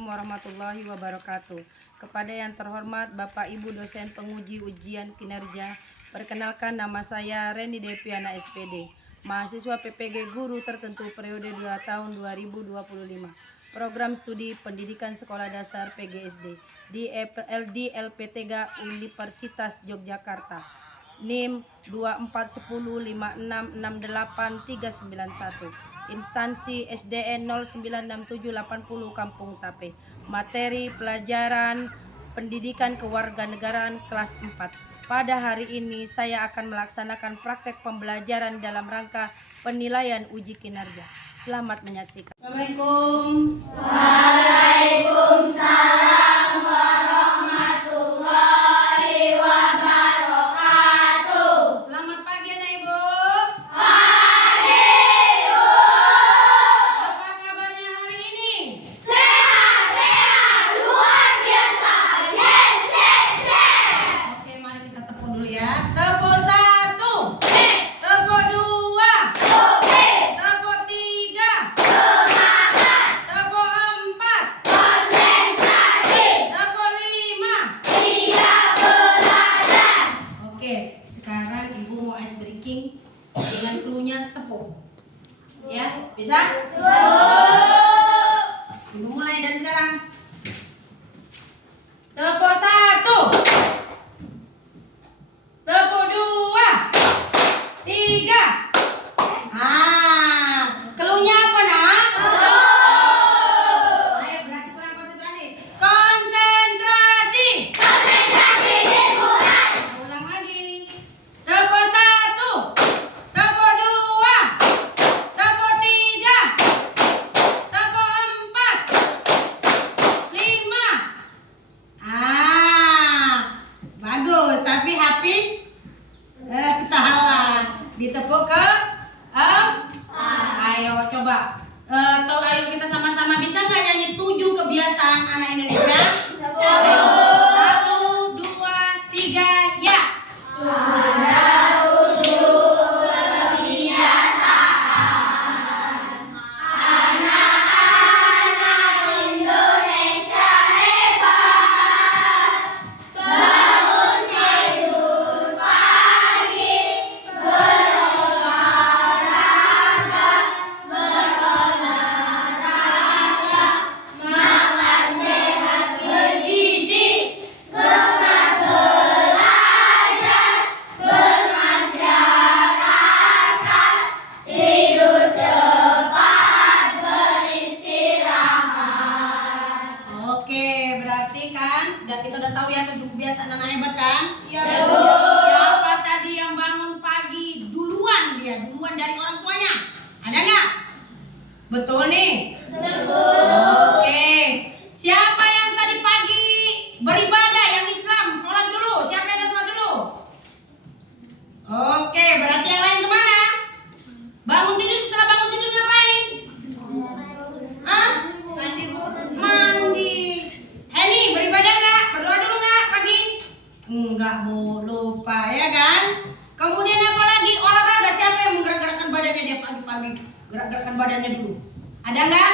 Warahmatullahi wabarakatuh. Kepada yang terhormat Bapak Ibu dosen penguji ujian kinerja, perkenalkan nama saya Reni Deviana SPD, mahasiswa PPG Guru Tertentu periode 2 tahun 2025. Program studi pendidikan sekolah dasar PGSD di LPTG Universitas Yogyakarta. NIM 2410566831. Instansi SDN 096780 Kampung Tape. Materi pelajaran pendidikan kewarganegaraan kelas 4. Pada hari ini saya akan melaksanakan praktek pembelajaran dalam rangka penilaian uji kinerja. Selamat menyaksikan. Assalamualaikum. Waalaikumsalam warahmatullahi wabarakatuh. Selamat pagi anak ibu. Pagi Bu. Apa kabarnya hari ini? Sehat luar biasa. Yes. Oke, mari kita tepuk dulu ya. Tepuk 1. Tepuk 2. Oke. Tepuk 3. Semangat. Tepuk 4. Konsentrasi. Tepuk 5. Siap belajar. Oke, sekarang ibu mau ice breaking dengan cluenya tepuk. Ya, bisa? Ibu mulai dari sekarang. Tepuk 1. Tepuk 2. 3. Cluenya apa nak? Ayo, berarti kurang konsentrasi. Konsentrasi. Konsentrasi dimulai. Ulang lagi. Tepuk 1. Tepuk 2. Tepuk 3. Tepuk 4. 5. Bagus, tapi habis salah. Ditepuk ke 4. Ayo coba. Ayo kita sama-sama, bisa nggak nyanyi 7 kebiasaan anak Indonesia? 1, 2, 3, ya. Indonesia hebat. Bangun tidur pagi, makan sehat bergizi, gemar belajar, bermasyarakat, tidur cepat, beristirahat. Oke, berarti kan kita udah tahu ya 7 kebiasaan anak hebat kan? Iya, Bu. Bu. Siapa tadi yang bangun pagi duluan dari orang tuanya? Ada nggak? Betul nih. Oke. Siapa yang tadi pagi beribadah yang Islam? Sholat dulu. Siapa yang udah sholat dulu? Oke, berarti yang lain kemana? Setelah bangun tidur ngapain? Hah? Mandi. Heni, beribadah nggak? Berdoa dulu nggak pagi? Enggak, Bu. Lupa ya kan? Kemudian apa lagi? Olahraga. Siapa yang menggerak-gerakkan badannya dia pagi-pagi? Gerak-gerakkan badannya dulu. Ada nggak?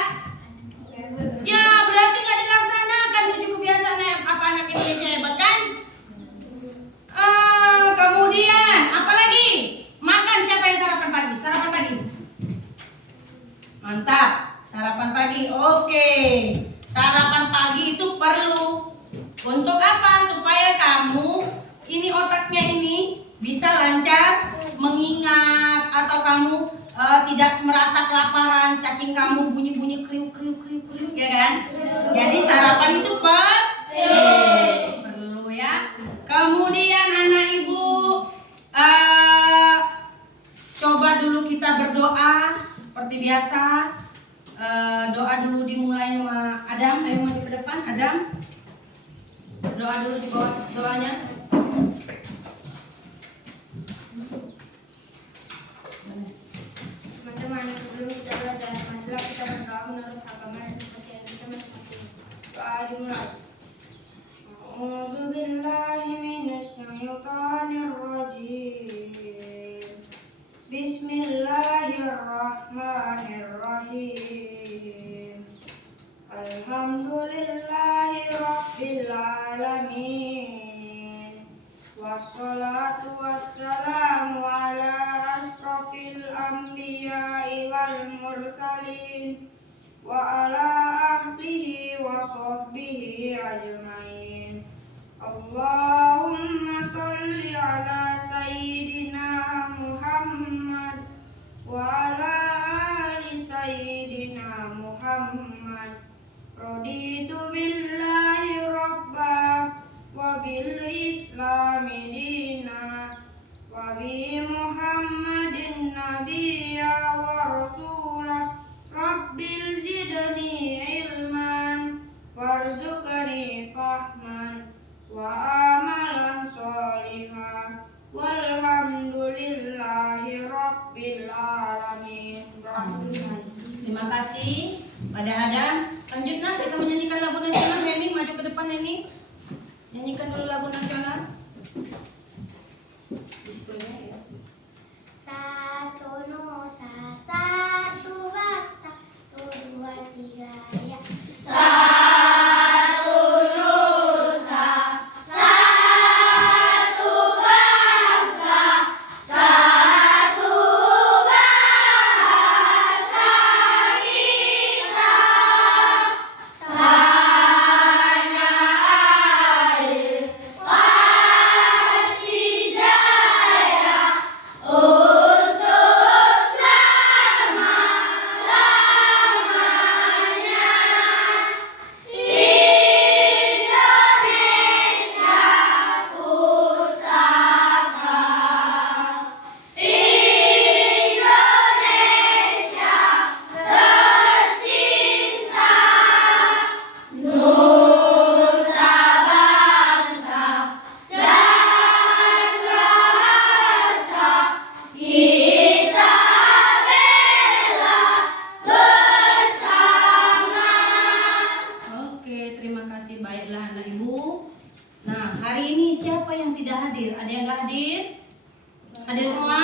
Ya, berarti nggak dilaksanakan 7 kebiasaan apa anak Indonesia hebat kan? Kemudian apa lagi? Makan. Siapa yang sarapan pagi? Sarapan pagi. Mantap. Sarapan pagi. Oke. Sarapan pagi itu perlu untuk apa? Supaya kamu ini otaknya ini bisa lancar mengingat, atau kamu tidak merasa kelaparan, cacing kamu bunyi-bunyi kriuk ya kan? Jadi sarapan itu perlu ya. Kemudian anak ibu coba dulu kita berdoa seperti biasa. Doa dulu dimulai sama Adam. Ayo maju ke depan, Adam. Berdoa dulu di bawah doanya. Teman-teman, sebelum kita belajar, marilah kita berdoa menurut agama dan kepercayaan kita masing-masing. Doa dimulai. A'udzu billahi minasyaitonir rajim. Bismillahirrahmanirrahim. Alhamdulillahi Rabbil Alamin. Wassalatu wassalamu ala asrofil anbiya'i wal mursalin wa ala ahlihi wa sahbihi ajmain. Allahumma salli ala sayyidina Muhammad wa ala ali sayyidina Muhammad. Raditu billahi rabba wa bil islami dina wa bi Muhammadin nabiyya wa rasulah. Rabbil zidni ilman warzuqni fahman wa amalan sholihan walhamdulillahi rabbil alamin. Terima kasih pada Adam. Lanjut nak, kita menyanyikan lagu nasional. Reni maju ke depan, Reni. Nyanyikan dulu lagu nasional. Diskusinya ya. Satu nusa, satu bangsa, satu dua tiga ya. Satu nusa, satu bangsa, satu bahasa kita. Tanah air pasti jaya untuk selama-lamanya. Indonesia ku sapa, Indonesia tercinta, nusa bangsa dan bahasa kita bela bersama. Oke, terima kasih. Baiklah anak ibu. Nah, hari ini siapa yang tidak hadir? Ada yang nggak hadir? Hadir semua?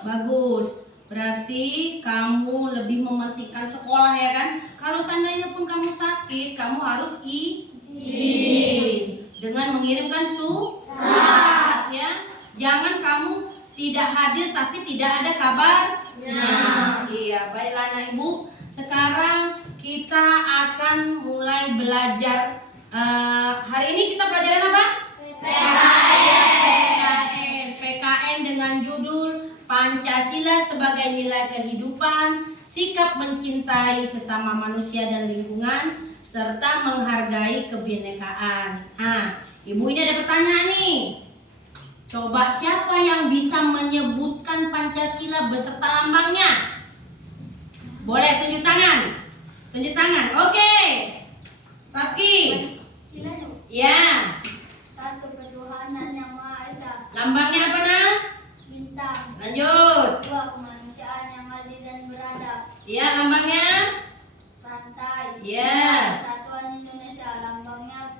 Bagus. Berarti kamu lebih mementingkan sekolah ya kan? Kalau seandainya pun kamu sakit, kamu harus izin dengan mengirimkan surat ya. Jangan kamu tidak hadir tapi tidak ada kabar. Nah, iya, baiklah anak ibu. Sekarang kita akan mulai belajar. Hari ini kita pelajaran apa? PKN dengan judul Pancasila sebagai nilai kehidupan, sikap mencintai sesama manusia dan lingkungan, serta menghargai kebinekaan. Nah, ibu ini ada pertanyaan nih. Coba siapa yang bisa menyebutkan Pancasila beserta lambangnya? Boleh tunjuk tangan. Tunjuk tangan. Oke. Rafki. Sila yuk. Ya. Satu ketuhanan yang Maha Esa. Lambangnya apa nak? Bintang. Lanjut. Dua, kemanusiaan yang adil dan beradab. Ya, lambangnya. Rantai. Ya. Persatuan Indonesia. Lambangnya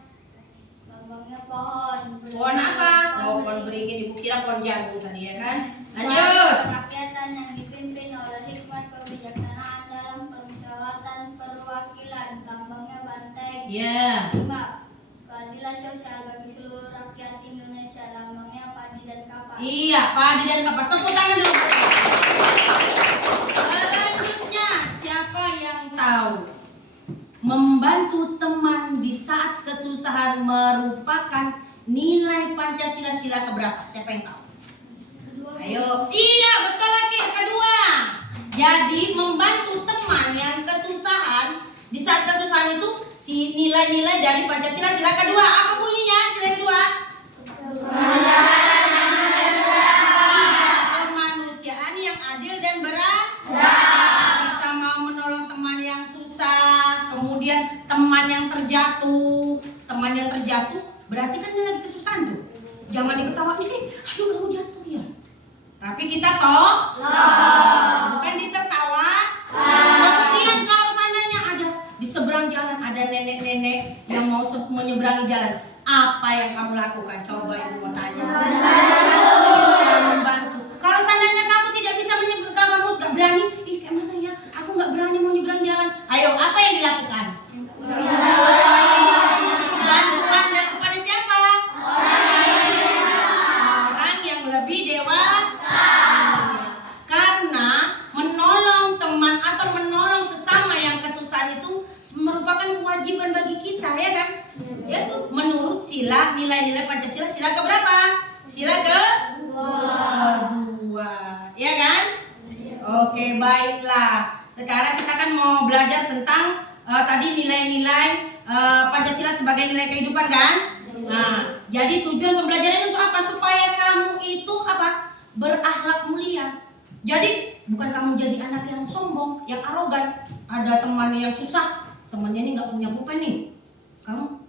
pohon. Pohon apa? Oh, pohon beringin. Ibu kira pohon jagung tadi ya kan? Lanjut. Kerakyatan yang dipimpin oleh hikmat kebijaksanaan dalam permusyawaratan perwakilan. Lambangnya banteng. Ya. 5. Keadilan sosial bagi seluruh rakyat Indonesia. Lambangnya padi dan kapas. Iya, padi dan kapas. Tepuk tangan dulu. Selanjutnya, siapa yang tahu membantu teman di saat kesusahan merupakan nilai Pancasila sila keberapa? Siapa yang tahu? Ayo. Iya, betul lagi. Kedua. Jadi membantu teman yang kesusahan, di saat kesusahan itu si nilai-nilai dari Pancasila sila kedua. Apa bunyinya sila kedua? Kemanusiaan yang adil dan beradab. Kita mau menolong teman yang susah, kemudian teman yang terjatuh. Teman yang terjatuh berarti kan dia lagi kesusahan tuh. Jangan diketawain, aduh kamu jatuh ya. Tapi kita bukan ditertawa. Kemudian kalau seandainya ada di seberang jalan ada nenek-nenek yang mau menyeberangi jalan, apa yang kamu lakukan? Coba ibu mau tanya. Membantu. Kalau seandainya kamu tidak bisa menyeberang, kamu nggak berani, kayak mana ya? Aku nggak berani mau nyeberang jalan Ayo, apa yang dilakukan? Bantuan kepada siapa? Orang yang lebih dewasa. Karena menolong teman atau menolong sesama yang kesusahan itu merupakan kewajiban bagi kita, ya kan? Yaitu menurut sila, nilai-nilai Pancasila, sila keberapa? Sila kedua, ya kan? Oke, baiklah. Sekarang kita kan mau belajar tentang tadi nilai-nilai Pancasila sebagai nilai kehidupan, kan? Nah, jadi tujuan pembelajaran untuk apa? Supaya kamu itu apa? Berakhlak mulia. Jadi bukan kamu jadi anak yang sombong, yang arogan. Ada teman yang susah, temannya ini nggak punya pulpen nih. Kamu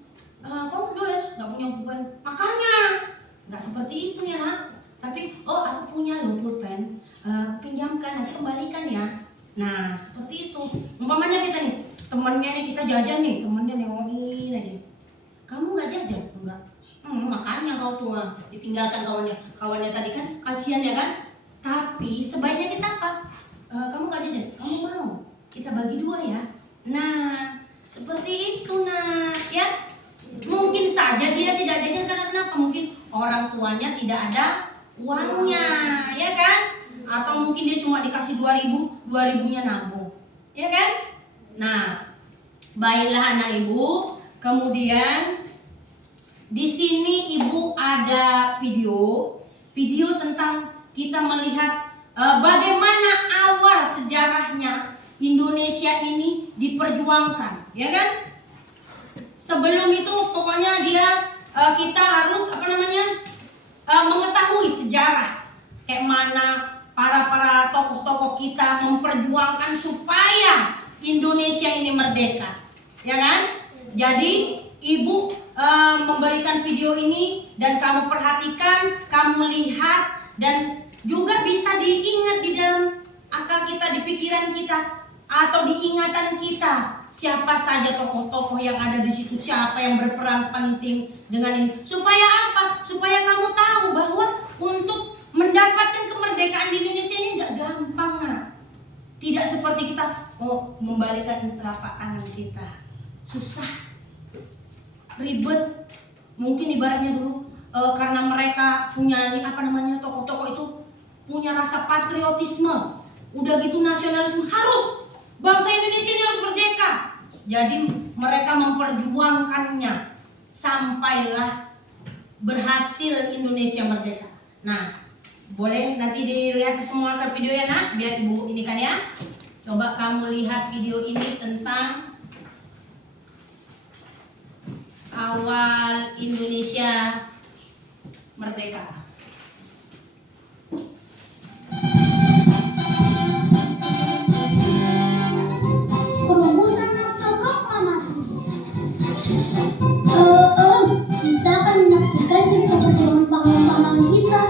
nulis nggak punya pulpen, makanya nggak seperti itu ya nak. Tapi aku punya loh pulpen, pinjamkan nanti kembalikan ya. Nah seperti itu. Umpamanya kita nih, temannya nih kita jajan nih, temannya nengokin aja. Kamu nggak jajan? Enggak. Makanya kau tuh ditinggalkan kawannya tadi kan, kasihan ya kan. Tapi sebaiknya kita apa? Kamu nggak jajan, kamu mau kita bagi dua ya. Nah seperti itu nak ya. Mungkin saja dia tidak jajan karena kenapa? Mungkin orang tuanya tidak ada uangnya, ya kan? Atau mungkin dia cuma dikasih 2.000-nya nabung, ya kan? Nah, baiklah anak ibu. Kemudian di sini ibu ada video tentang kita melihat bagaimana awal sejarahnya Indonesia ini diperjuangkan, ya kan? Sebelum itu pokoknya kita harus mengetahui sejarah kayak mana para tokoh-tokoh kita memperjuangkan supaya Indonesia ini merdeka, ya kan? Jadi ibu memberikan video ini dan kamu perhatikan, kamu lihat dan juga bisa diingat di dalam akal kita, di pikiran kita atau di ingatan kita. Siapa saja tokoh-tokoh yang ada di situ, siapa yang berperan penting dengan ini. Supaya apa? Supaya kamu tahu bahwa untuk mendapatkan kemerdekaan di Indonesia ini nggak gampang, nah. Tidak seperti kita membalikkan telapak tangan kita. Susah, ribet. Mungkin ibaratnya dulu karena mereka punya tokoh-tokoh itu punya rasa patriotisme. Udah gitu nasionalisme, harus bangsa Indonesia ini harus merdeka. Jadi mereka memperjuangkannya sampailah berhasil Indonesia merdeka. Nah, boleh nanti dilihat semua ke video ya nak, biar ibu ini kan ya. Coba kamu lihat video ini tentang awal Indonesia merdeka. Perumusan Naskah Proklamasi. Kita akan menyaksikan cerita perjuangan pahlawan-pahlawan kita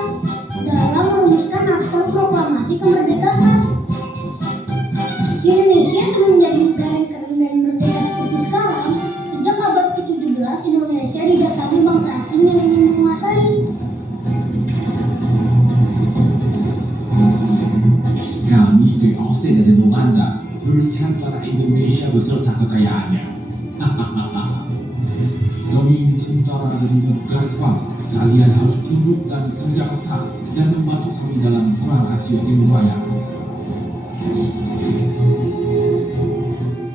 dalam merumuskan Naskah Proklamasi Kemerdekaan. Indonesia sebelum menjadi negara yang keren dan merdeka seperti sekarang, sejak abad ke-17 Indonesia didatangi bangsa asing yang ingin menguasai. Kami VOC dari Belanda berikan pada Indonesia beserta kekayaannya. Kami tentara dari negara Jepang. Kalian harus tunduk dan kerja keras dan membantu kami dalam perang Asia Timur Raya.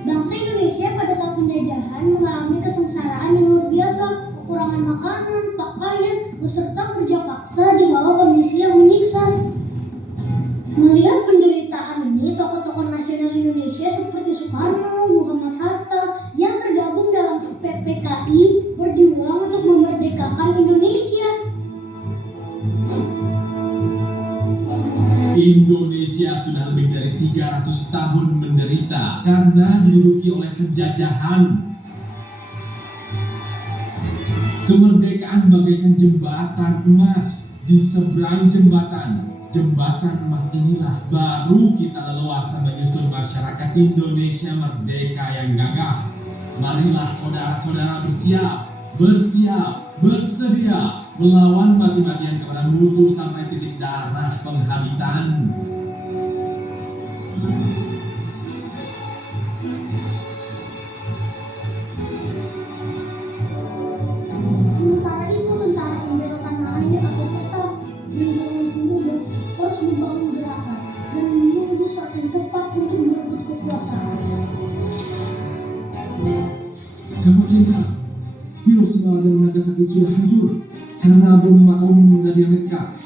Bangsa Indonesia pada saat penjajahan mengalami kesengsaraan yang luar biasa, kekurangan makanan, pakaian, beserta kerja paksa di bawah kondisi yang menyiksa. Melihat penderitaan ini, tokoh-tokoh nasional Indonesia seperti Soekarno, Muhammad Hatta yang tergabung dalam PPKI berjuang untuk memerdekakan Indonesia. Indonesia sudah lebih dari 300 tahun menderita karena diduduki oleh penjajahan. Kemerdekaan bagaikan jembatan emas. Di seberang jembatan emas inilah baru kita leluasa menyusun masyarakat Indonesia merdeka yang gagah. Marilah saudara-saudara bersedia melawan mati-matian kepada musuh sampai titik darah penghabisan. Kabar cinta, Hiroshima dan Nagasaki sudah hancur karena bom atom dari Amerika.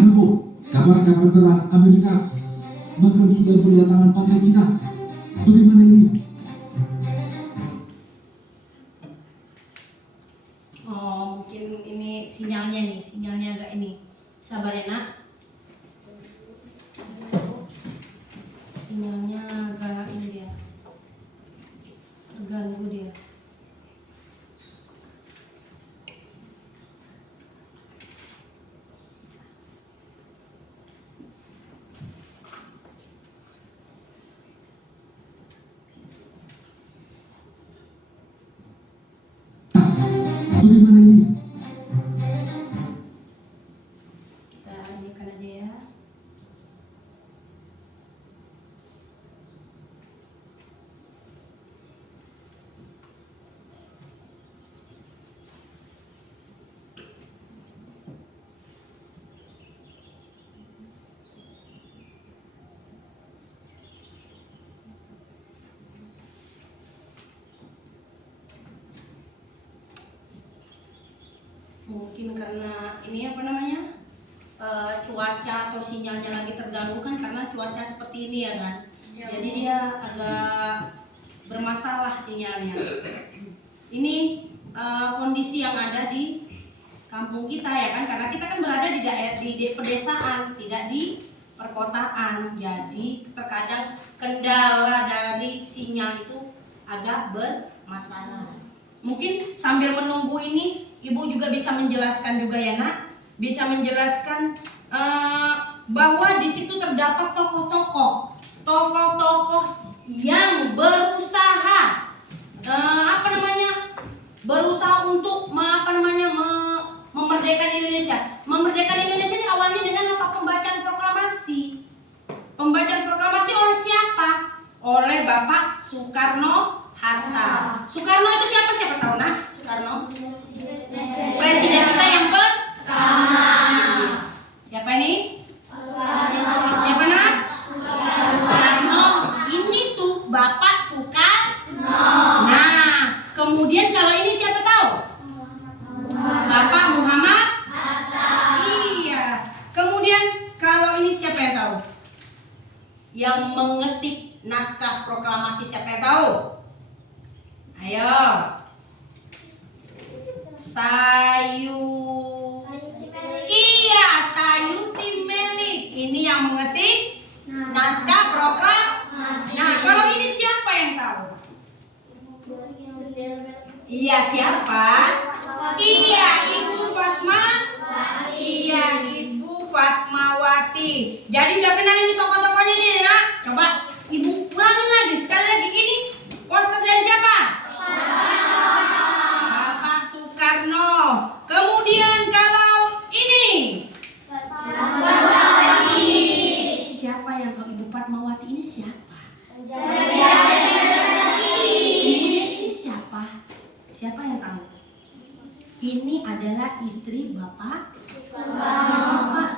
Namun, kabar-kabar perang Amerika bahkan sudah berdatangan pantai kita. Bagaimana ini? Oh, mungkin ini sinyalnya agak ini. Sabar ya, Nak. Sinyalnya agak ini dia. Terganggu dia. Bagaimana ini? Kita inikan aja ya. Mungkin karena ini apa namanya cuaca atau sinyalnya lagi terganggu kan, karena cuaca seperti ini ya kan. Jadi dia agak bermasalah sinyalnya. Ini kondisi yang ada di kampung kita ya kan, karena kita kan berada di daerah di pedesaan, tidak di perkotaan. Jadi terkadang kendala dari sinyal itu agak bermasalah. Mungkin sambil menunggu ini Ibu juga bisa menjelaskan juga ya Nak, bisa menjelaskan bahwa di situ terdapat tokoh-tokoh yang berusaha berusaha untuk memerdekakan Indonesia. Memerdekakan Indonesia ini awalnya dengan apa? Pembacaan proklamasi. Pembacaan proklamasi oleh siapa? Oleh Bapak Soekarno Hatta. Soekarno itu siapa tahu Nak? Soekarno presiden kita yang pertama. Siapa ini? Siapa Nak? Soekarno. Ini Bapak Soekarno. Nah, kemudian kalau ini siapa tahu? Bapak Muhammad Hatta. Iya. Kemudian kalau ini siapa yang tahu? Yang mengetik naskah proklamasi siapa yang tahu? Ayo. Iya, Sayuti Melik. Ini yang mengetik naskah proklamasi. Nah, kalau ini siapa yang tahu? Iya, siapa? Iya, Ibu Fatmawati. Jadi udah kenal ini tokoh-tokohnya nih, Nak? Coba Ibu ulangin lagi, sekali lagi. Ini poster dari siapa? Bapak Soekarno. Kemudian kalau ini siapa yang tahu Ibu Fatmawati ini siapa? Ini siapa? Siapa yang tahu? Ini adalah istri Bapak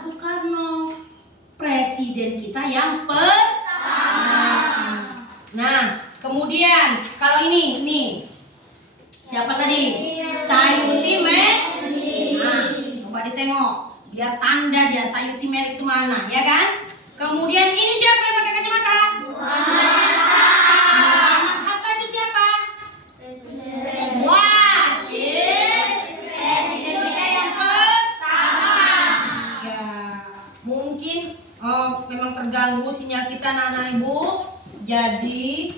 Soekarno, presiden kita yang pertama. Nah, kemudian kalau ini nih siapa tadi? Sayuti Melik. Nah, coba ditengok biar tanda dia Sayuti Melik itu mana, ya kan? Kemudian ini siapa yang pakai kacamata? Muhammad Hatta itu siapa? Presiden kita yang pertama. Ya, mungkin memang terganggu sinyal kita anak-anak Ibu. Jadi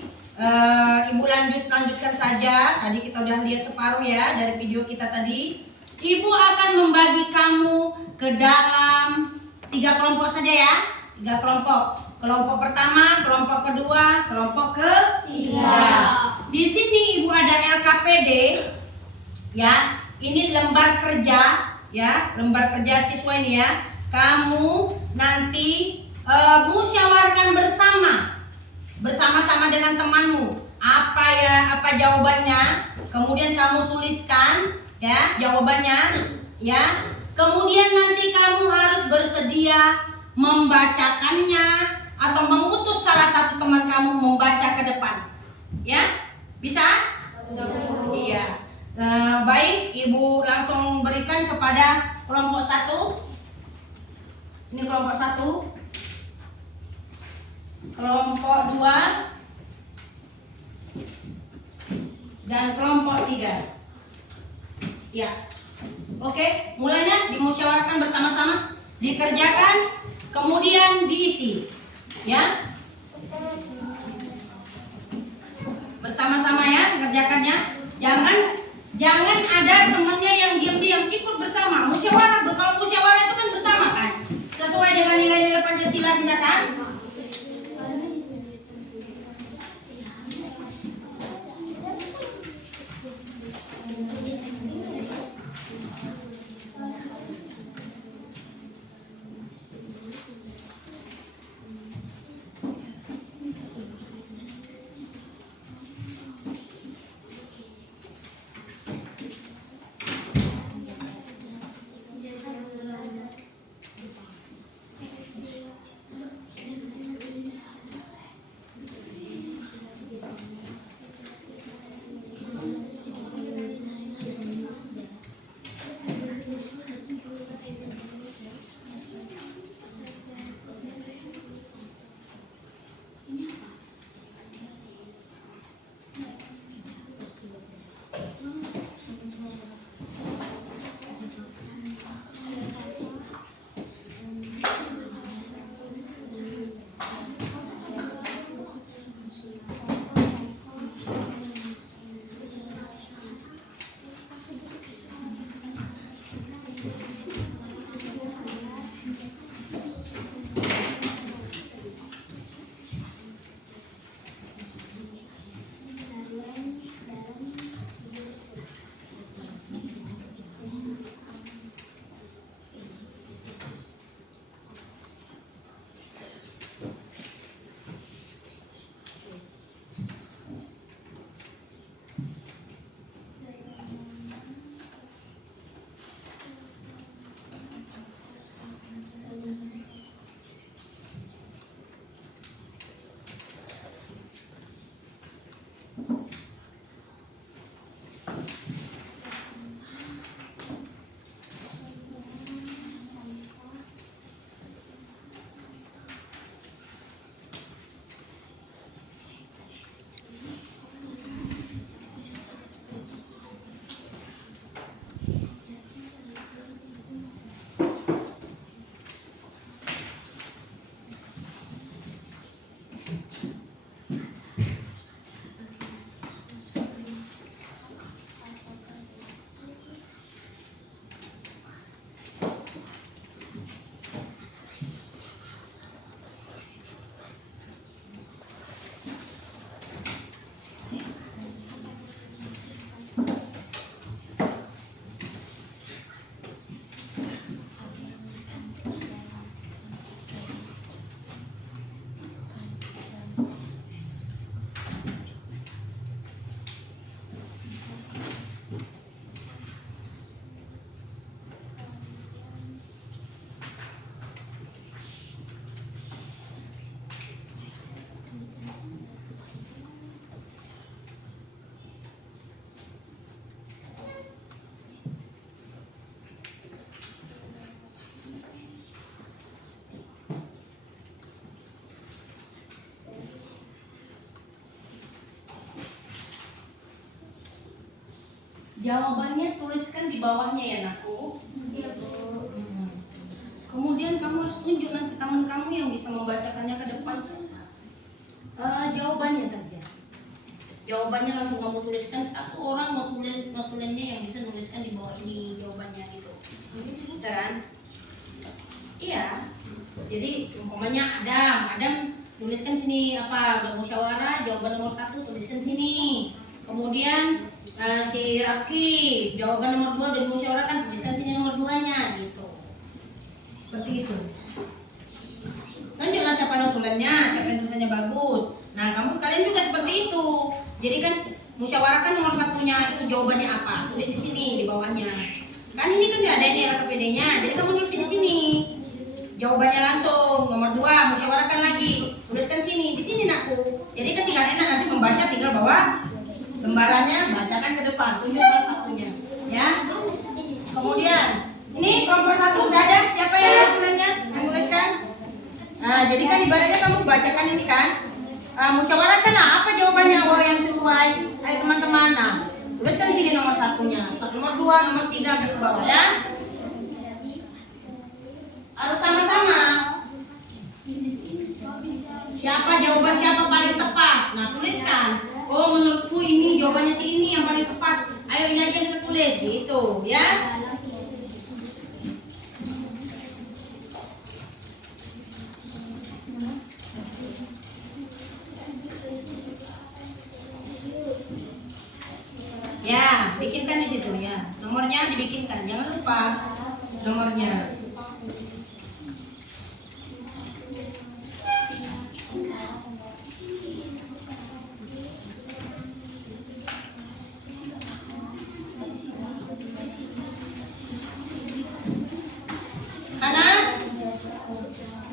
Ibu lanjutkan saja. Tadi kita udah lihat separuh ya dari video kita tadi. Ibu akan membagi kamu ke dalam 3 kelompok saja ya. 3 kelompok. Kelompok pertama, kelompok kedua, kelompok ketiga. Di sini Ibu ada LKPD ya. Ini lembar kerja ya, lembar kerja siswa ini ya. Kamu nanti musyawarahkan bersama-sama dengan temanmu. Apa jawabannya? Kemudian kamu tuliskan ya jawabannya ya. Kemudian nanti kamu harus bersedia membacakannya atau mengutus salah satu teman kamu membaca ke depan. Ya? Bisa? Iya. Baik, Ibu langsung berikan kepada kelompok 1. Ini kelompok 1. Kelompok 2 dan kelompok 3. Ya. Oke, mulainya dimusyawarahkan bersama-sama, dikerjakan, kemudian diisi. Ya. Bersama-sama ya kerjakannya. Jangan ada temennya yang diam-diam, ikut bersama. Musyawarah, kalau musyawarah itu kan bersama kan. Sesuai dengan nilai-nilai Pancasila tidak kan? Jawabannya tuliskan di bawahnya ya nakku. Iya, Bu. Kemudian kamu harus tunjuk nanti teman kamu yang bisa membacakannya ke depan. Jawabannya saja. Jawabannya langsung kamu tuliskan, satu orang notulennya yang bisa nuliskan di bawah ini jawabannya gitu. Bisa kan? Iya. Jadi umpamanya Adam tuliskan sini apa, udah musyawarah jawaban nomor 1 tuliskan sini. Kemudian si Raki jawaban nomor 2 udah musyawarahkan, tuliskan sini nomor 2-nya gitu. Seperti itu. Tunjuklah siapa notulennya, siapa yang tulisannya bagus. Nah, kalian juga seperti itu. Jadi kan musyawarahkan nomor 1-nya itu jawabannya apa? Tulis di sini di bawahnya. Kan ini kan nggak ada ini RKPD-nya, jadi kamu tulis di sini. Jawabannya langsung nomor 2 musyawarahkan lagi, tuliskan sini di sini nakku. Jadi kan tinggal enak nanti membaca tinggal bawa lembarannya bacakan ke depan, tunjuk salah satunya, ya. Kemudian ini kelompok 1 udah ada, siapa yang tulisannya, yang tuliskan? Nah, jadi kan ibaratnya kamu bacakan ini kan, musyawarahkan lah apa jawabannya yang sesuai. Ayo teman-teman, nah tuliskan sini nomor 1-nya, nomor 2, nomor 3 sampai ke bawah ya. Harus sama-sama. Siapa jawaban siapa paling tepat? Nah tuliskan. Oh menurutku ini jawabannya si ini yang paling tepat. Ayo ini aja kita tulis gitu ya. Ya, bikinkan di situ ya. Nomornya dibikinkan, jangan lupa nomornya. Hana,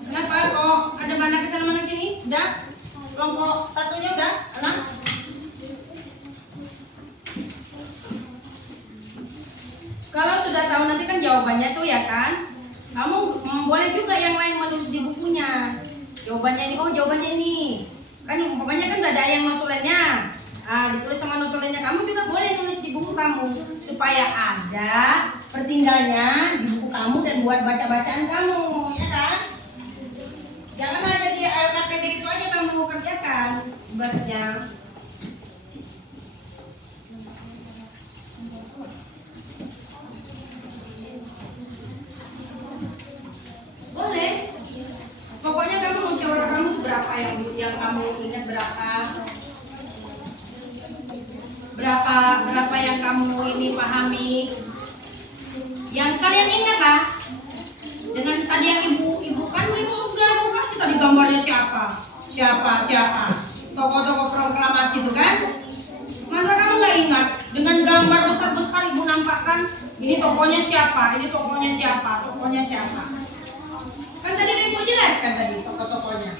kenapa kok ada mana kesana mana sini? Udah? Kelompok 1-nya udah? Hana? Kalau sudah tahu nanti kan jawabannya tuh ya kan, kamu boleh juga yang lain menulis di bukunya. Jawabannya ini, oh jawabannya ini. Kan umpamanya kan udah ada yang notulennya. Ditulis sama notulennya, kamu juga boleh nulis di buku kamu supaya ada pertinggalnya di buku kamu dan buat baca-bacaan kamu, ya kan? Jangan aja di LKPD itu aja kamu kerjakan, ibaratnya. Boleh. Pokoknya kamu musyawarah kamu tuh berapa yang kamu ingat berapa yang kamu ini pahami. Yang kalian ingat lah. Dengan tadi yang ibu kan ibu udah aku kasih tadi gambarnya siapa. Tokoh-tokoh proklamasi itu kan. Masa kamu nggak ingat? Dengan gambar besar-besar ibu nampakkan ini tokohnya siapa. Kan tadi ibu jelaskan tadi tokoh-tokohnya.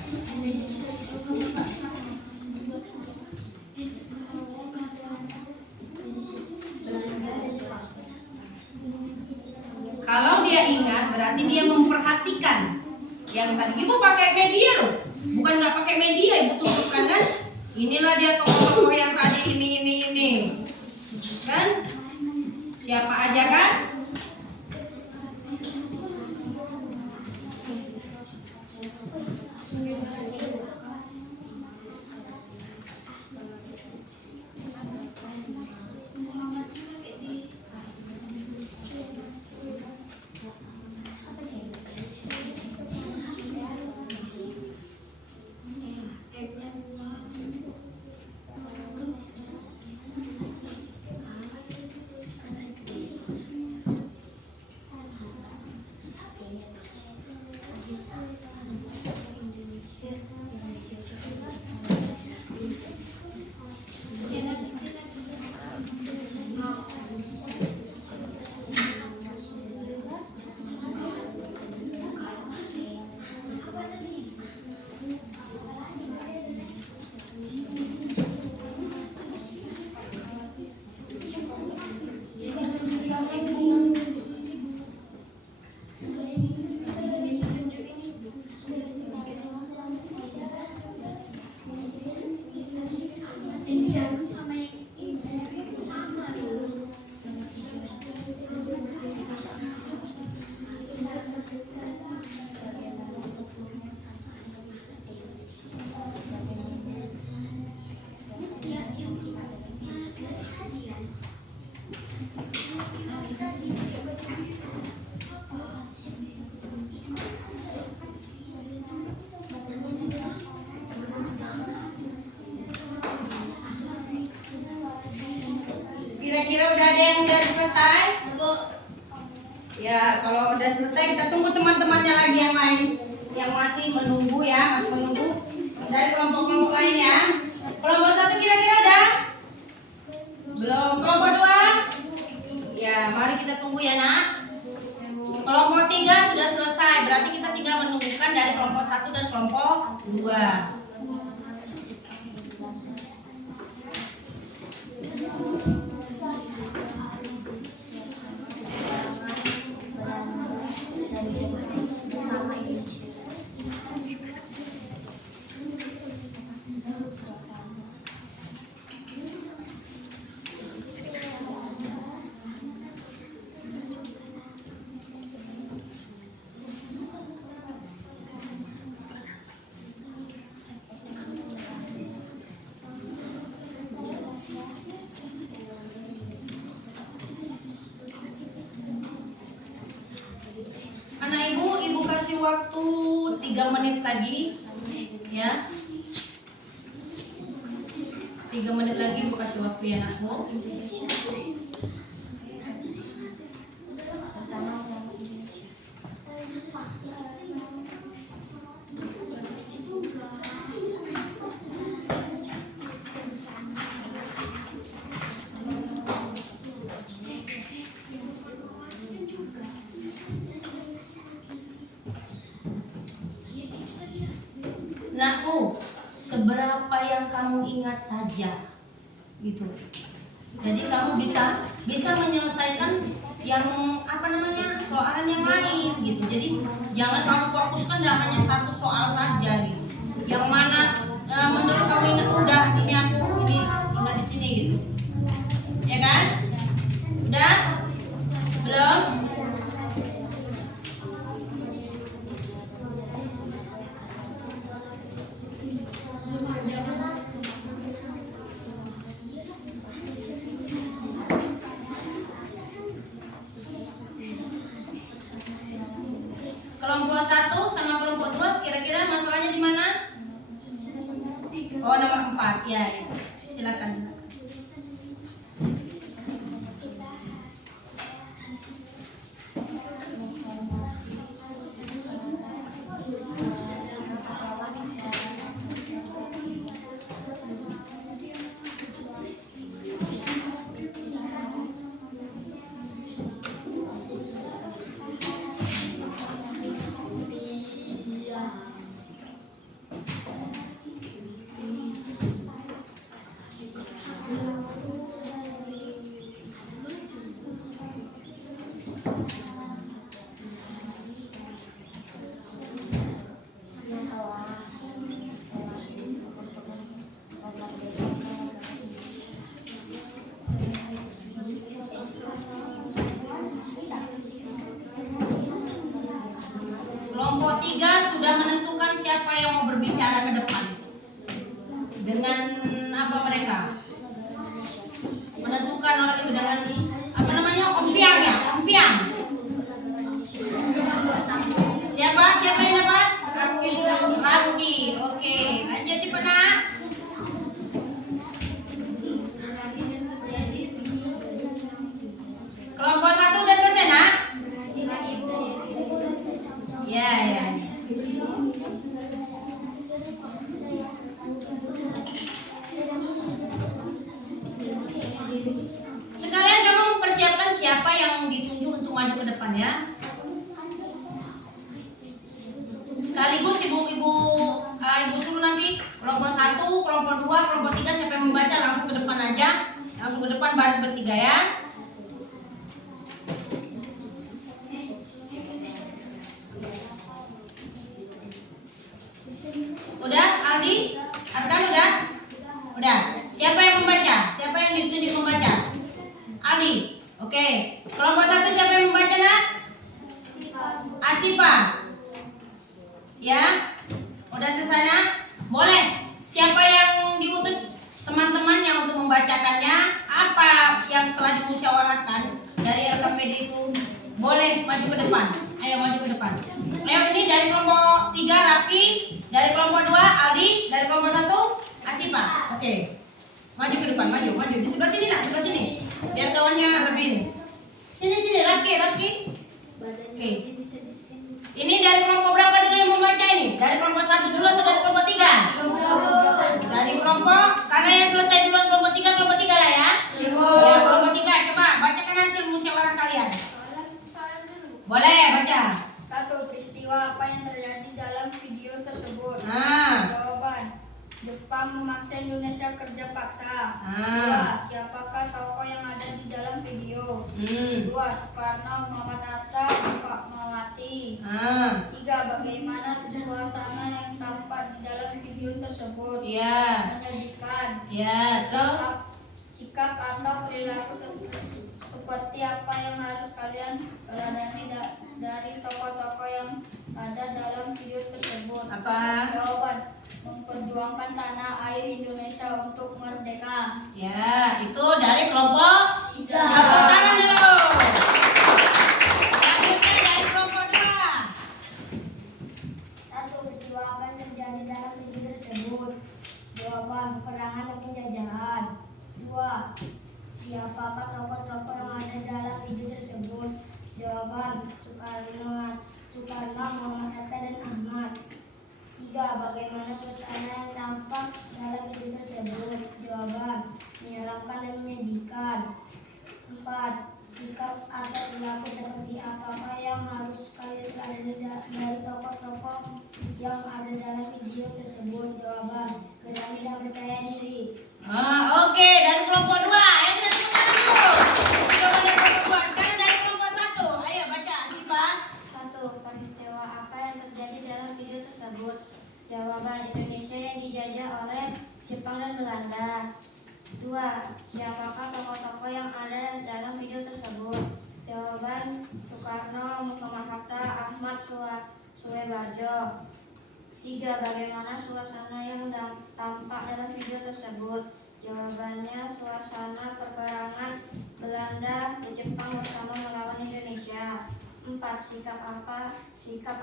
Kalau dia ingat berarti dia memperhatikan. Yang tadi ibu pakai media loh, bukan nggak pakai media ibu tunjukkan kan. Inilah dia tokoh-tokoh yang tadi ini, kan? Siapa aja kan? Kira-kira udah ada yang udah selesai? Ya, kalau udah selesai kita tunggu teman-temannya lagi yang lain yang masih menunggu ya, dari kelompok-kelompok lain ya. Kelompok 1 kira-kira ada? Belum. Kelompok 2? Ya, mari kita tunggu ya nak. Kelompok 3 sudah selesai, berarti kita tinggal menunggukan dari kelompok 1 dan kelompok 2. waktu 3 menit lagi, ya. 3 menit lagi aku kasih waktu ya anakku. Nakku, seberapa yang kamu ingat saja, gitu. Jadi kamu bisa menyelesaikan yang soalan yang lain, gitu. Jadi jangan kamu fokuskan dalam hanya satu soal saja, gitu. Yang mana menurut kamu ingat udah, ini aku ini ingat di sini, gitu. Ya kan? Udah? Belum? Kelompok 1 sama kelompok 2 kira-kira masalahnya di mana? Oh, nomor 4. Ya, ya. Silakan. Kelompok 3 sudah menentukan siapa yang mau berbicara ke depan itu. Dengan apa mereka? Menentukan orang itu dengan apa namanya? Ompiang ya, ompiang. Siapa yang dapat? Rafki. Oke, lanjut cepat nak. Kelompok 1 udah selesai nak? Ya, ya. Sekalian kamu mempersiapkan siapa yang ditunjuk untuk maju ke depan ya. Sekaligus ibu suruh nanti kelompok 1, kelompok 2, kelompok 3 siapa yang membaca langsung ke depan aja. Langsung ke depan baris bertiga ya. Udah, Aldi? Arkan udah? Udah. Siapa yang membaca? Siapa yang ditunjuk membaca? Aldi. Oke. Kelompok 1 siapa yang membaca nak? Asifa. Ya. Udah selesai nak? Boleh. Siapa yang diutus teman-temannya untuk membacakannya? Apa yang telah dimusyawarahkan dari LKPD itu? Boleh maju ke depan. Ayo maju ke depan. Ayo, ini dari kelompok 3 Rafki, dari kelompok 2 Aldi, dari kelompok 1 Asifa. Oke. Maju ke depan, maju. Di sebelah sini nak, sebelah sini. Biar kawannya lebih. Sini Rafki. Oke. Ini dari kelompok berapa dulu yang membaca ini? Dari kelompok 1 dulu atau dari kelompok 3? Dari kelompok, karena yang selesai duluan kelompok 3 lah ya. Ibu. Ya, kelompok 3 coba bacakan hasil musyawarah kalian. Boleh baca. 1. Peristiwa apa yang terjadi dalam video tersebut? Nah. Jawaban: Jepang memaksa Indonesia kerja paksa. 2. Siapakah tokoh yang ada di dalam video? 2. Soekarno, Muhammad Hatta, Pak Melati. 3. Bagaimana suasana yang tampak di dalam video tersebut? Iya. Menyedihkan. Ya, terus Sikap atau perilaku seperti apa yang harus kalian teladani dari tokoh-tokoh yang ada dalam video tersebut? apa? Jawaban: memperjuangkan tanah air Indonesia untuk merdeka. Ya, itu dari kelompok 3. Tiga. Tepuk tangan dulu. Selanjutnya dari kelompok 2. Siapakah tokoh-tokoh yang ada dalam video tersebut? Jawaban: Soekarno, Muhammad Hatta, dan Ahmad. 3. Bagaimana suasana yang tampak dalam video tersebut? Jawaban: menyeramkan dan menyedihkan. 4. Sikap atau perilaku seperti apakah yang harus kalian pelajari dari tokoh-tokoh yang ada dalam video tersebut? Jawaban: berani dan percaya diri. Oke, dari kelompok 2. Yang kita temukan dulu. Coba dari kelompok 2. Sekarang dari kelompok 1. Ayo baca, Sipa. 1. Peristiwa apa yang terjadi dalam video tersebut? Jawaban: Indonesia yang dijajah oleh Jepang dan Belanda. 2. Siapakah tokoh-tokoh yang ada dalam video tersebut? Jawaban: Soekarno, Muhammad Hatta, Ahmad Suwebarjo. 3. Bagaimana suasana yang tampak dalam video tersebut? Jawabannya suasana peperangan Belanda ke Jepang bersama melawan Indonesia. 4. Sikap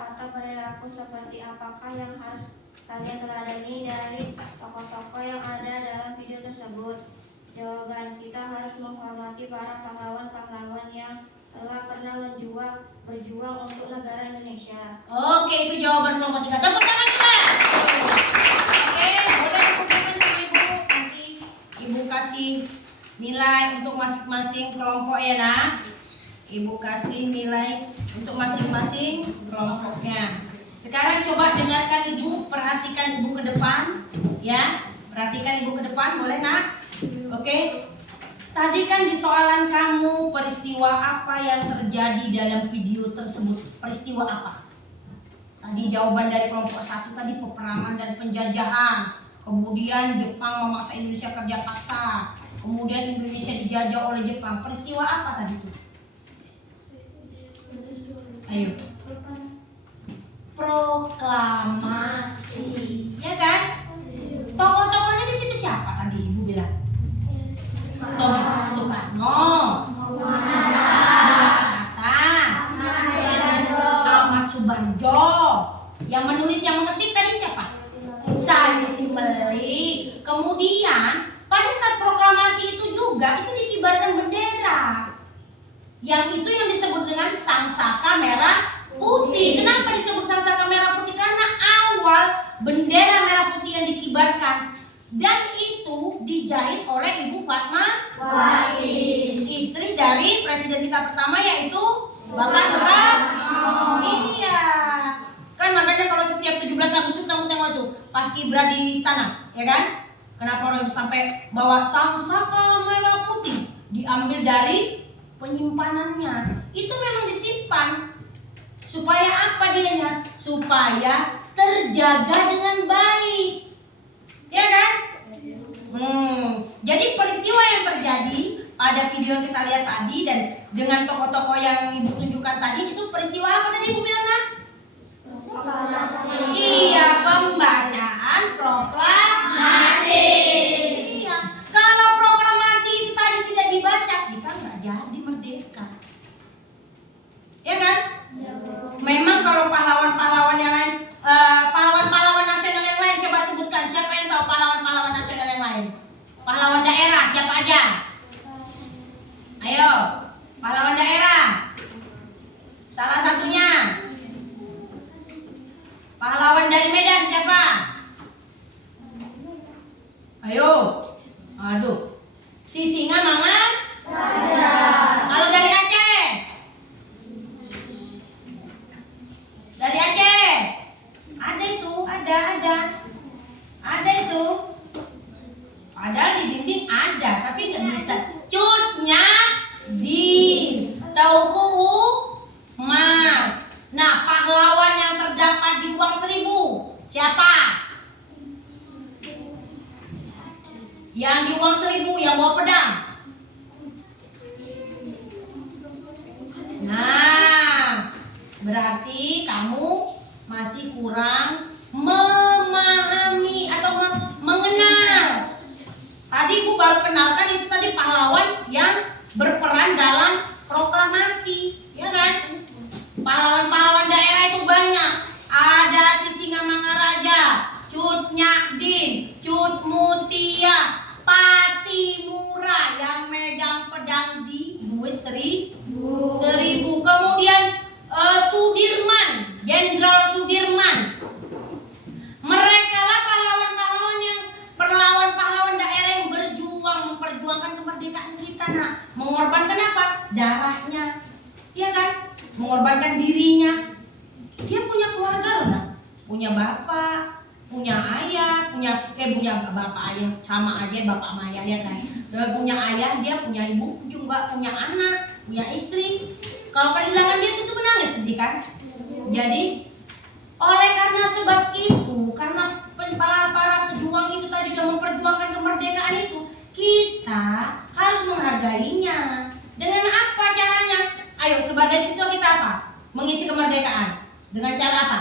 atau perilaku seperti apakah yang harus kalian teladani dari tokoh-tokoh yang ada dalam video tersebut? Jawaban: kita harus menghormati para pahlawan-pahlawan yang telah pernah berjuang untuk negara Indonesia. Oke, itu jawaban kelompok 3. Tepuk tangan kita. Oke, boleh dikumpulkan sama Ibu. Nanti Ibu kasih nilai untuk masing-masing kelompok ya, Nak. Ibu kasih nilai untuk masing-masing kelompoknya. Sekarang coba dengarkan Ibu, perhatikan Ibu ke depan, ya. Perhatikan Ibu ke depan, boleh, Nak? Oke. Tadi kan di soalan kamu peristiwa apa yang terjadi dalam video tersebut? Peristiwa apa? Tadi jawaban dari kelompok 1 tadi peperangan dan penjajahan. Kemudian Jepang memaksa Indonesia kerja paksa. Kemudian Indonesia dijajah oleh Jepang. Peristiwa apa tadi itu? Ayo. Proklamasi, ya kan? Tokoh-tokohnya di situ siapa tadi Ibu bilang? Soekarno, Hatta, Ahmad Subarjo. Yang menulis, yang mengetik tadi siapa? Sayuti Melik. Kemudian pada saat proklamasi itu juga itu dikibarkan bendera. Yang itu yang disebut dengan sangsaka merah putih. Kenapa disebut sangsaka merah putih? Karena awal bendera merah putih yang dikibarkan dan itu dijahit oleh Ibu Fatmawati, istri dari presiden kita pertama yaitu Bapak Soekarno. Iya. Kan makanya kalau setiap 17 Agustus kamu tengok itu pas Kibra di istana, ya kan? Kenapa orang itu sampai bawa sangsaka merah putih? Diambil dari penyimpanannya. Itu memang disimpan. Supaya apa dianya? Supaya terjaga dengan baik. Ya kan? Jadi peristiwa yang terjadi pada video yang kita lihat tadi dan dengan tokoh-tokoh yang Ibu tunjukkan tadi itu peristiwa apa tadi Ibu bilang, Nak? Iya, pembacaan proklamasi. Iya. Kalau proklamasi itu tadi tidak dibaca, kita nggak jadi merdeka. Ya kan? Memang kalau pahlawan-pahlawan yang lain, pahlawan-pahlawan nasional yang lain, coba sebutkan siapa yang tahu pahlawan-pahlawan nasional yang lain? Pahlawan daerah siapa aja? Ayo, pahlawan daerah. Salah satunya. Pahlawan dari Medan siapa? Ayo. Aduh. Sisinga Mangan Raja. Kalau dari Aceh? Dari Aceh. Ada itu, ada. Ada itu. Padahal di dinding ada, tapi nggak bisa. Cutnya di Tauku Umar. Nah, pahlawan yang terdapat di uang 1000 siapa? Yang di uang 1000 yang bawa pedang. duit 1.000. Kemudian Sudirman, Jenderal Sudirman. Mereka lah pahlawan daerah yang berjuang memperjuangkan kemerdekaan kita. Nah, mengorbankan apa? Darahnya, iya kan? Mengorbankan dirinya. Dia punya keluarga loh, nah. Punya bapak, punya ayah, punya bapak ayah sama aja bapak sama ayah ya kan. Punya ayah, dia punya ibu juga, punya anak, punya istri. Kalau kehilangan dia itu menangis sedih kan? Jadi oleh karena sebab itu, karena para pejuang itu tadi sudah memperjuangkan kemerdekaan itu, kita harus menghargainya. Dengan apa caranya? Ayo sebagai siswa kita apa? Mengisi kemerdekaan. Dengan cara apa?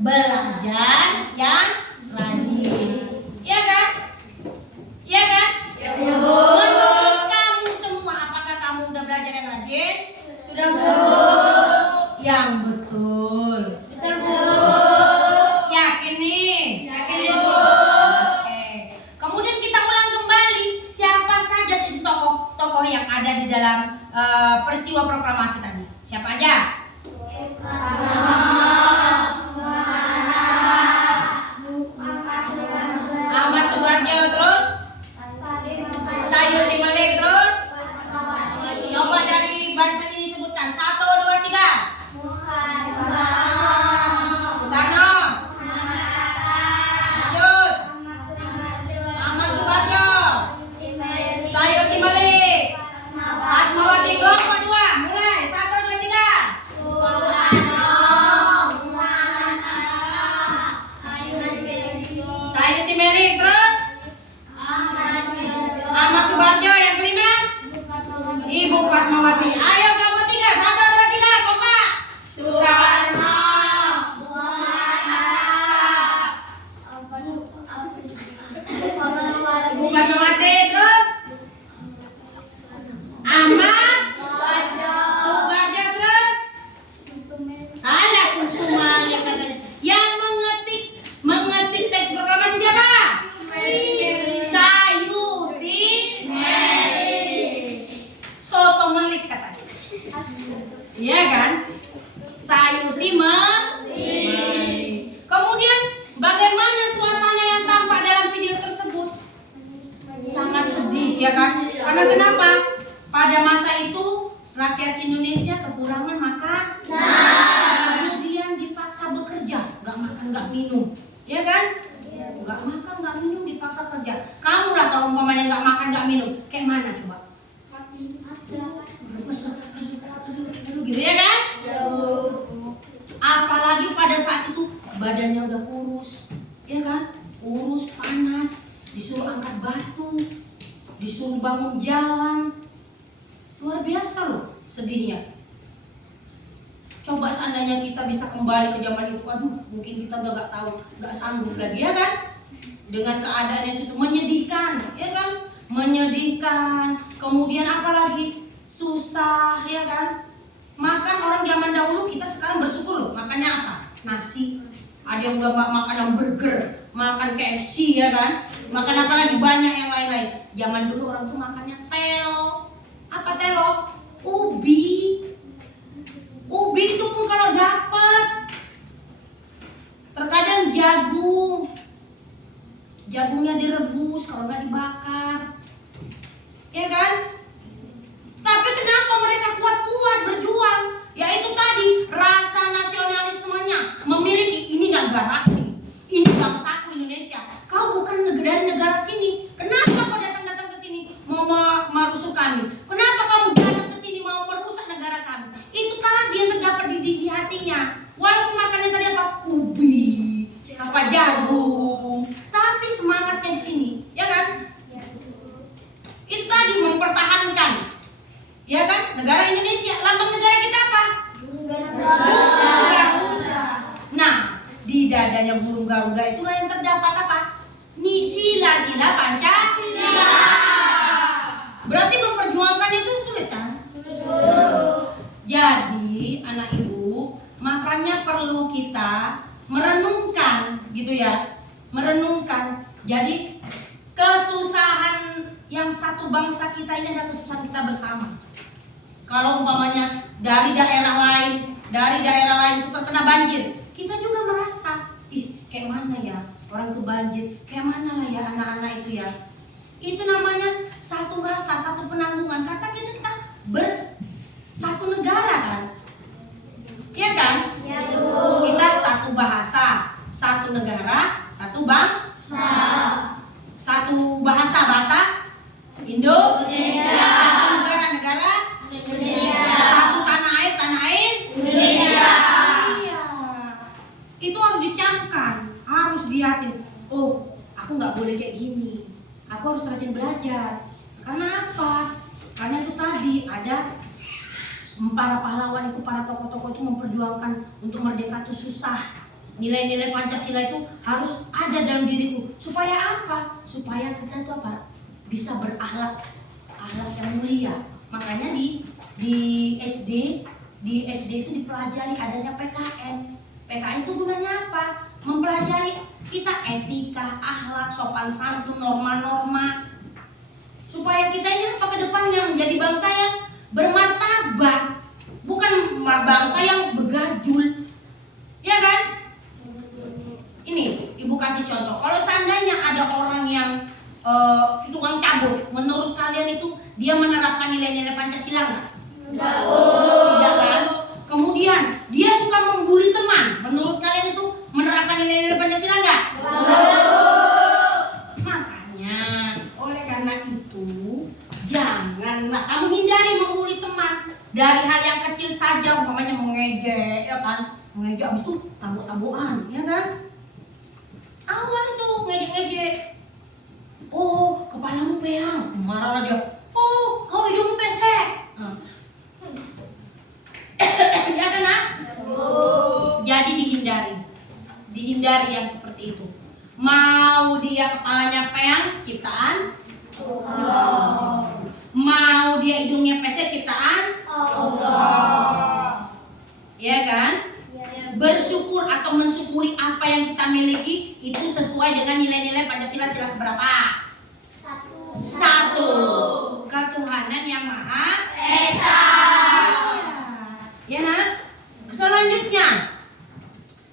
Belajar yang rajin. Iya kan? Iya kan? Menurut kamu semua, apakah kamu udah belajar yang rajin? Sudah, Bu. Yang betul. Betul, Bu. Yakin nih? Yakin, Bu. Oke. Kemudian kita ulang kembali siapa saja tadi tokoh-tokoh yang ada di dalam peristiwa proklamasi tadi. Siapa aja? Ahmad Subarjo, terus Sayur Timalik, terus coba dari barisan ini sebutkan 1, 2, 3. Soekarno, lanjut. Ahmad Subarjo, Sayur Timalik, Fatmawati, kelompok 2, mulai 1, 2, 3. Sayur Timalik, terus Ahmad Subarjo, yang kelima Ibu Fatmawati. Ayo kelompok 3, 1, 2, 3, kompak. Soekarno, Ibu Fatmawati, terus Ahmad Subarjo, terus alah suku Malik katanya. Yang mengetik teks proklamasi siapa? Sayuti Melik. Soto Melik katanya. Iya kan? Sayuti Melik. Kemudian bagaimana suasana yang tampak dalam video tersebut? Sangat sedih ya kan? Karena kenapa? Pada masa itu rakyat Indonesia kekurangan makan. Kemudian dipaksa bekerja, nggak makan nggak minum, ya kan? Nggak makan nggak minum dipaksa kerja. Kamu lah kalau umpamanya nggak makan nggak minum, kayak mana coba? Aduh, gitu ya kan? Apalagi pada saat itu badannya udah kurus, ya kan? Kurus, panas, disuruh angkat batu, disuruh bangun jalan, luar biasa loh sedihnya. Coba seandainya kita bisa kembali ke zaman itu, aduh mungkin kita udah nggak tahu, nggak sanggup lagi ya kan? Dengan keadaan yang itu menyedihkan, ya kan? Menyedihkan. Kemudian apalagi susah, ya kan? Makan orang zaman dahulu kita sekarang bersyukur loh, makannya apa? Nasi. Ada yang udah makan yang burger, makan KFC ya kan? Makan apa lagi banyak yang lain-lain. Zaman dulu orang tuh makannya telo. Apa telo? Ubi. Ubi itu pun kalau dapat. Terkadang jagung. Jagungnya direbus kalau nggak dibakar. Ya kan? Tapi kenapa mereka kuat-kuat berjuang? Yaitu tadi rasa nasionalismenya, memiliki ini negaraku, ini bangsaku Indonesia. Kau bukan dari negara sini. Kenapa kau datang ke sini mau merusuh kami? Kenapa kamu datang ke sini mau merusak negara kami? Itu tadi yang terdapat di hatinya. Walaupun makannya tadi apa? Ubi, apa jagung, tapi semangatnya di sini, ya kan? Itu tadi mempertahankan, ya kan? Negara Indonesia, lambang negara kita apa? Garuda. Nah, di dadanya burung Garuda itulah yang terdapat apa? Sila-sila Pancasila. Berarti memperjuangkan itu sulit kan? Jadi anak ibu, makanya perlu kita merenungkan gitu ya. Merenungkan. Jadi kesusahan yang satu satu bangsa kita ini adalah kesusahan kita bersama. Kalau umpamanya dari daerah lain itu terkena banjir, kita juga merasa, ih kayak mana ya orang itu banjir, kayak mana lah ya anak-anak itu ya. Itu namanya satu rasa, satu penanggungan. Kata kita satu negara kan, iya kan? Ya, Kita satu bahasa, satu negara, satu bangsa. Satu bahasa Indonesia. Satu negara Indonesia. satu tanah air Indonesia. Iya. Itu harus dicamkan, harus diatin. Oh, aku nggak boleh kayak gini. Aku harus rajin belajar. Karena apa? Karena itu tadi ada para pahlawan itu, para tokoh-tokoh itu memperjuangkan untuk merdeka itu susah. Nilai-nilai Pancasila itu harus ada dalam diriku. Supaya apa? Supaya kita itu apa? Bisa berakhlak yang mulia. Makanya di SD itu dipelajari adanya PKN. PKN itu gunanya apa? Mempelajari kita etika, akhlak, sopan santun, norma-norma. Supaya kita ini apa ke depannya menjadi bangsa yang bermartabat, bukan bangsa yang begajul. Ya kan? Ini ibu kasih contoh. Kalau seandainya ada orang yang tukang cabut, menurut kalian itu dia menerapkan nilai-nilai Pancasila nggak? Tidak kan? Kemudian dia suka membuli teman, menurut kalian itu menerapkan nilai-nilai Pancasila nggak? Makanya oleh karena itu janganlah kamu hindari membuli teman dari hal yang kecil saja, umpamanya mengejek, ya kan? Mengejek abis itu tabuk-tabukan, ya kan? Awal itu ngejek-ngejek. Oh, kepalamu peyang, marahlah dia. Oh, kau hidungmu pesek. Ya kan? Jadi dihindari yang seperti itu. Mau dia kepalanya peyang, ciptaan Allah. Mau dia hidungnya pesek, ciptaan Allah. Ya kan? Bersyukur atau mensyukuri apa yang kita miliki itu sesuai dengan nilai-nilai Pancasila. Sila berapa? Satu. Ketuhanan yang Maha Esa. Ya nah. Selanjutnya,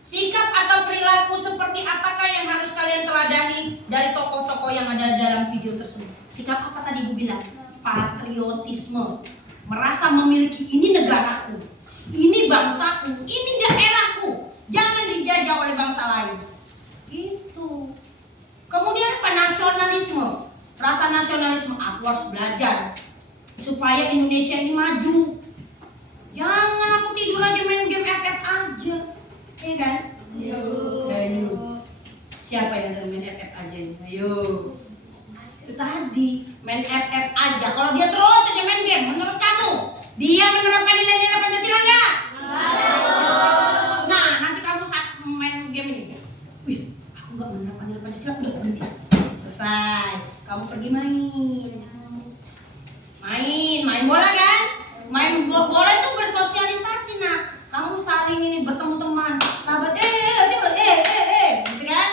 sikap atau perilaku seperti apakah yang harus kalian teladani dari tokoh-tokoh yang ada dalam video tersebut? Sikap apa tadi Ibu bilang? Patriotisme. Merasa memiliki ini negaraku, ini bangsaku, ini daerahku, jangan dijajah oleh bangsa lain. Itu. Kemudian apa? Nasionalisme. Rasa nasionalisme, aku harus belajar supaya Indonesia ini maju. Jangan aku tidur aja main game FF aja, iya kan? Ayo. Siapa yang sering main FF aja nih? Ayo. Itu tadi main FF aja. Kalau dia terus aja main game, menurut kamu dia menerapkan nilai-nilai Pancasila nggak? Nah, nanti kamu saat main game ini, wih, aku nggak menerapkan nilai Pancasila, udah berhenti. Selesai. Kamu pergi main bola kan? Main bola itu bersosialisasi. Nah, kamu saling ini bertemu teman, sahabat, gitu kan?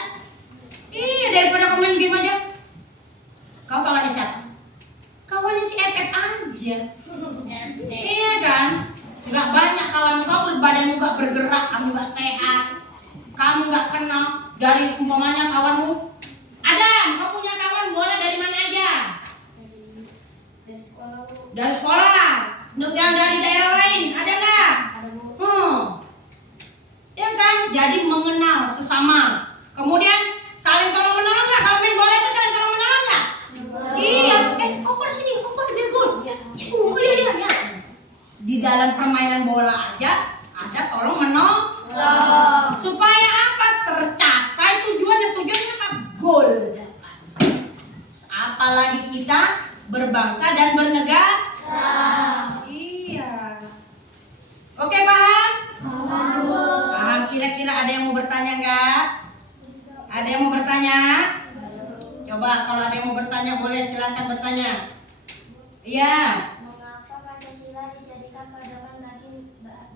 Iya, daripada kamu main game aja. Kau kawannya siapa? Kawannya si FF aja. Iya kan? Gak banyak kawan kau, badanmu gak bergerak, kamu gak sehat, kamu gak kenal dari umpamanya kawanmu. Adam, kau punya kawan bola dari mana aja? Dari sekolah. Yang dari daerah lain ada nggak? Ya kan? Jadi mengenal sesama. Kemudian saling tolong menolong nggak? Kalau main bola itu saling tolong menolong nggak? Iya. Oper sini, oper biar gol. Iya. Di dalam permainan bola aja ada tolong menolong. Supaya apa? Tercapai tujuannya apa? Gol. Apalagi kita berbangsa dan bernegara. Iya. Oke, paham? Paham. Kira-kira ada yang mau bertanya nggak? Ada yang mau bertanya? Coba kalau ada yang mau bertanya boleh silakan bertanya. Iya. Mengapa Pancasila dijadikan pedoman bagi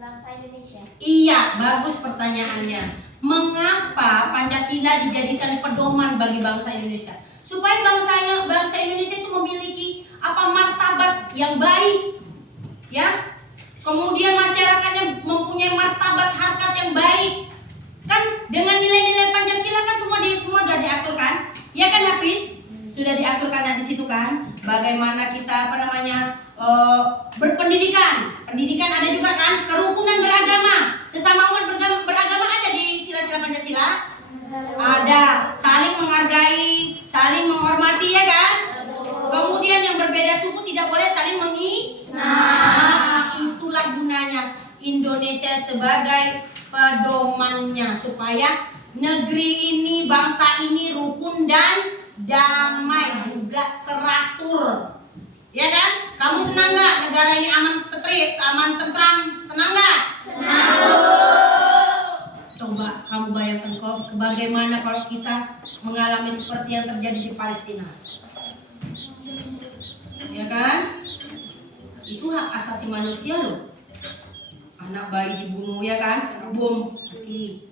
bangsa Indonesia? Iya, bagus pertanyaannya. Mengapa Pancasila dijadikan pedoman bagi bangsa Indonesia? Supaya bangsa Indonesia itu memiliki yang baik, ya. Kemudian masyarakatnya mempunyai martabat harkat yang baik, kan dengan nilai-nilai Pancasila kan semua sudah diatur kan, ya kan Hafiz? Sudah diatur kan di situ kan, bagaimana kita berpendidikan, pendidikan ada juga kan, kerukunan beragama, sesama umat beragama ada di sila-sila Pancasila, ada saling menghargai, saling menghormati ya kan. Kemudian yang berbeda suku tidak boleh saling menghina. Itulah gunanya Indonesia sebagai pedomannya supaya negeri ini, bangsa ini rukun dan damai, juga teratur. Ya kan? Kamu senang nggak negara ini aman, tentram? Senang nggak? Senang. Coba kamu bayangkan bagaimana kalau kita mengalami seperti yang terjadi di Palestina. Ya kan? Itu hak asasi manusia loh. Anak bayi dibunuh ya kan? Kena bom, mati.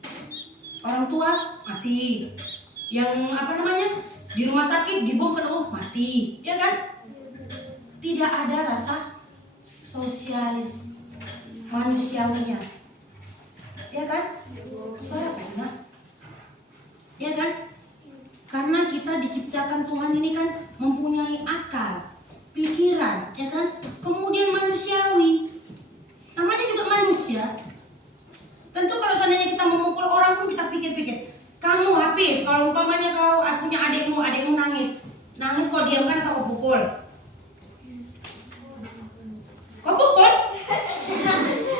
Orang tua mati. Yang di rumah sakit dibom kena bom, mati. Ya kan? Tidak ada rasa sosialis manusiawinya. Ya kan? Suara enak. Ya kan? Karena kita diciptakan Tuhan ini kan mempunyai akal, pikiran, ya kan? Kemudian manusiawi. Namanya juga manusia. Tentu kalau seandainya kita memukul orang pun kita pikir-pikir. Kamu Hafiz, kalau umpamanya kau punya adikmu nangis kau diamkan atau kau pukul? Kau pukul?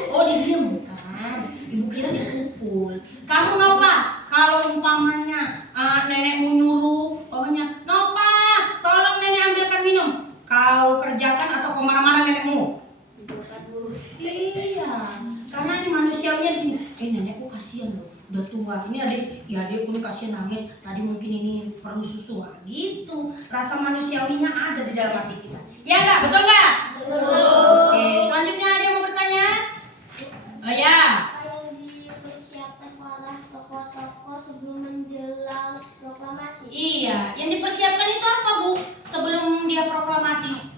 Oh didiamkan. Ibu kira dipukul. Kamu Nova, kalau umpamanya nenekmu nyuruh, umpamanya Nova, tolong nenek ambilkan minum. Kau kerjakan atau kau marah-marah nenekmu? Iya, karena ini manusiawinya di sini. Nenekku kasihan loh, udah tua. Ini adikku nih kasihan nangis. Tadi mungkin ini perlu susu. Gitu. Rasa manusiawinya ada di dalam hati kita. Ya nggak? Betul nggak? Betul. Oke, selanjutnya ada yang mau bertanya? Oh ya. Apa yang dipersiapkan para tokoh-tokoh sebelum menjelang proklamasi? Iya, yang dipersiapkan itu apa Bu? Sebelum dia proklamasi,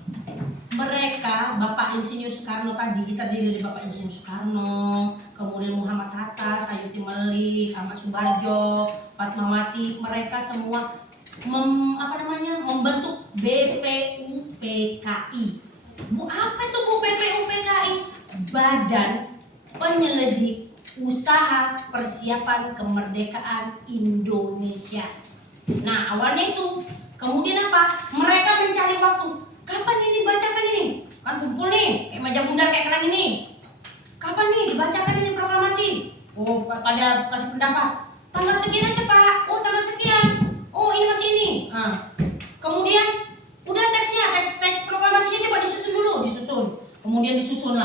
mereka Bapak Insinyur Soekarno tadi, kita terdiri dari Bapak Insinyur Soekarno, kemudian Muhammad Hatta, Sayuti Melik, Ahmad Subarjo, Fatmawati, mereka semua membentuk BPUPKI. Bu, apa itu Bu BPUPKI? Badan Penyelidik Usaha Persiapan Kemerdekaan Indonesia. Nah, awalnya itu, kemudian apa? Mereka mencari waktu. Kapan ini dibacakan ini? Kan kumpul nih, kayak meja bundar kayak kalian ini. Kapan nih dibacakan ini proklamasi? Oh, pada kasih pendapat. Tanggal sekian aja Pak. Oh, tanggal sekian. Oh, ini masih ini. Nah, kemudian udah teksnya, teks proklamasinya coba disusun dulu, Kemudian disusun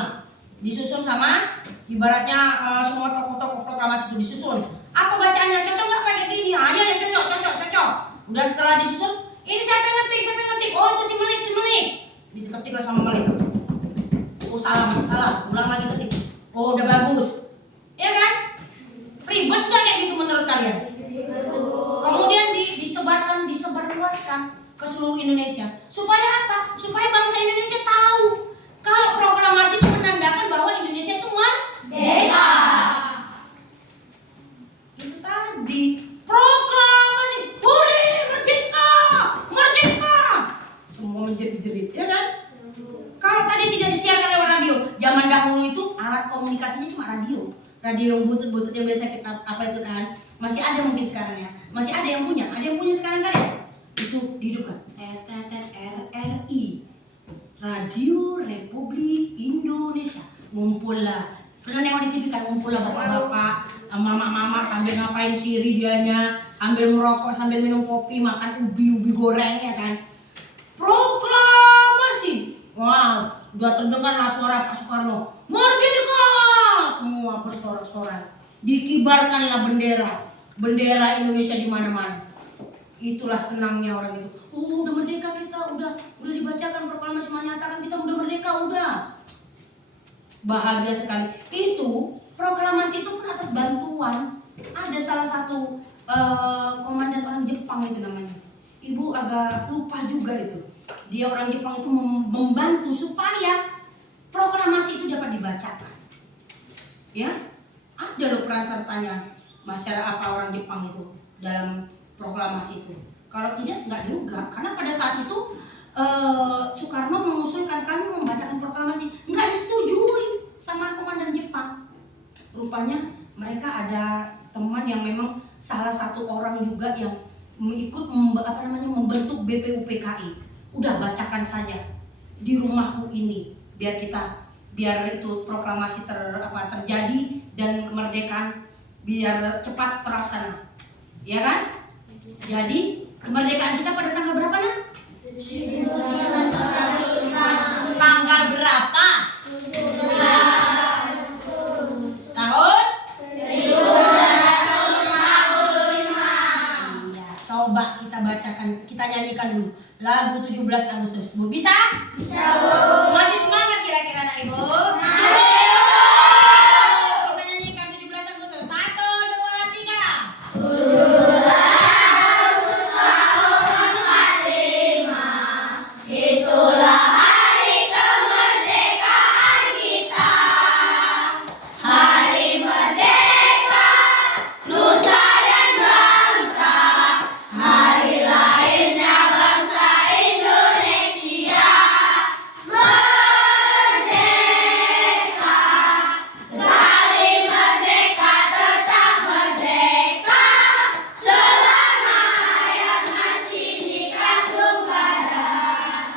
sama ibaratnya semua tokoh-tokoh proklamasi itu disusun. Apa bacaannya? Cocok nggak kayak gini? Ah, ya cocok. Udah setelah disusun, ini siapa yang ngetik? Oh, itu si Melik. Diketik lah sama Melik. Oh, salah. Ulang lagi ketik. Oh, udah bagus. Ya kan? Ribet nggak kayak gitu menurut kalian? Kemudian disebarluaskan ke seluruh Indonesia. Supaya apa? Supaya bangsa Indonesia tahu kalau proklamasi itu menandakan bahwa Indonesia itu merdeka. Itu tadi proklamasi, hore merdeka. Semua menjerit-jerit, ya kan? Kalau tadi tidak disiarkan lewat radio, zaman dahulu itu alat komunikasinya cuma radio butut yang biasa kita itu kan, masih ada mungkin sekarang ya, masih ada yang punya sekarang kan ya? Itu dihidupkan RRI, Radio Republik Indonesia, ngumpul lah. Pernah nengok di TV kan, ngumpul lah bapak-bapak, mama-mama sambil ngapain siri dianya, sambil merokok, sambil minum kopi, makan ubi goreng ya kan. Proklamasi. Wow, udah terdengarlah suara Pak Soekarno. Merdeka! Semua bersorak-sorai. Dikibarkanlah bendera Indonesia di mana-mana. Itulah senangnya orang itu. Oh, udah merdeka kita, udah dibacakan proklamasi menyatakan kita udah merdeka, udah. Bahagia sekali. Itu proklamasi itu pun atas bantuan. Ada salah satu komandan orang Jepang itu namanya. Ibu agak lupa juga itu. Dia orang Jepang itu membantu supaya proklamasi itu dapat dibacakan. Ya, ada loh peran sertanya masyarakat apa orang Jepang itu dalam proklamasi itu. Kalau tidak, nggak juga. Karena pada saat itu Soekarno mengusulkan kami membacakan proklamasi, nggak disetujui sama komandan Jepang. Rupanya mereka ada teman yang memang salah satu orang juga yang ikut membentuk BPUPKI. Udah bacakan saja di rumahku ini biar itu proklamasi terjadi dan kemerdekaan biar cepat terlaksana. Ya kan? Jadi kemerdekaan kita pada tanggal berapa, Nak? Tanggal berapa? Tahun? 1945. Iya, coba kita bacakan, kita nyanyikan dulu lagu 17 Agustus. Bu, bisa? Bisa, Bu. Masih semangat kira-kira anak Ibu? Masih. Kita nyanyikan 17 Agustus. 1, 2, 3. 17 Agustus tahun 45. Itulah hari kemerdekaan kita. Hari merdeka nusa dan bangsa. Hari lahirnya bangsa Indonesia. Merdeka, sekali merdeka tetap merdeka. Selama hayat masih dikandung badan,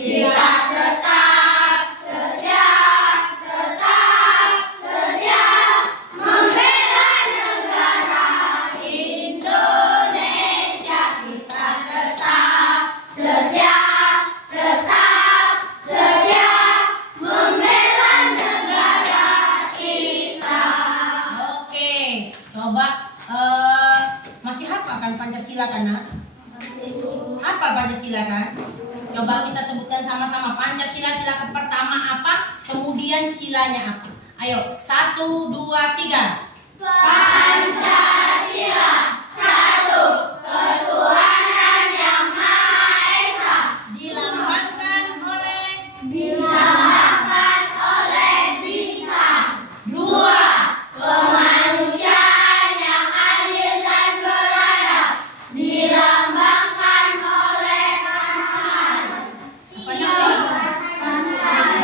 kita tetap setia membela negara Indonesia. Kita tetap setia membela negara kita. Oke, coba masih hafal kan Pancasila kan, Nak? Hafal Pancasila kan? Coba kita sebutkan sama-sama Pancasila. Sila pertama apa? Kemudian silanya apa? Ayo, 1, 2, 3. Pancasila, satu, ketuhanan yang Maha Esa. Dilambangkan oleh bintang. 2, kemanusiaan yang adil dan beradab. Dilambangkan oleh rantai. Apa namanya?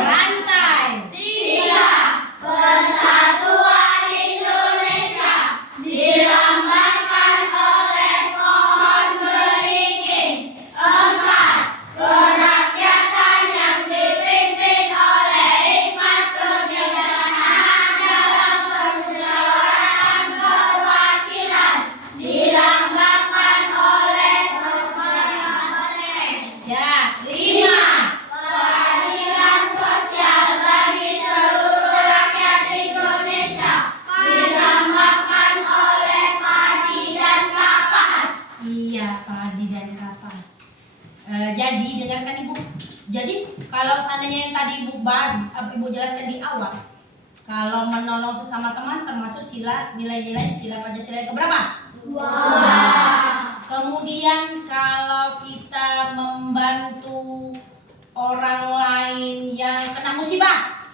Rantai. 3, persatuan Indonesia. Dilambangkan oleh pohon beringin. 4, kerakyatan yang dipimpin oleh hikmat kebijaksanaan dalam permusyawaratan perwakilan. Dilambangkan oleh kepercayaan. Ya, 5, keadilan sosial bagi seluruh rakyat Indonesia. Dilambangkan oleh padi dan kapas. Iya, padi dan kapas. Jadi dengarkan Ibu. Jadi kalau seandainya yang tadi Ibu jelaskan di awal, kalau menolong sesama teman termasuk nilai-nilai sila Pancasila yang keberapa? 2. Kemudian kalau kita membantu orang lain yang kena musibah,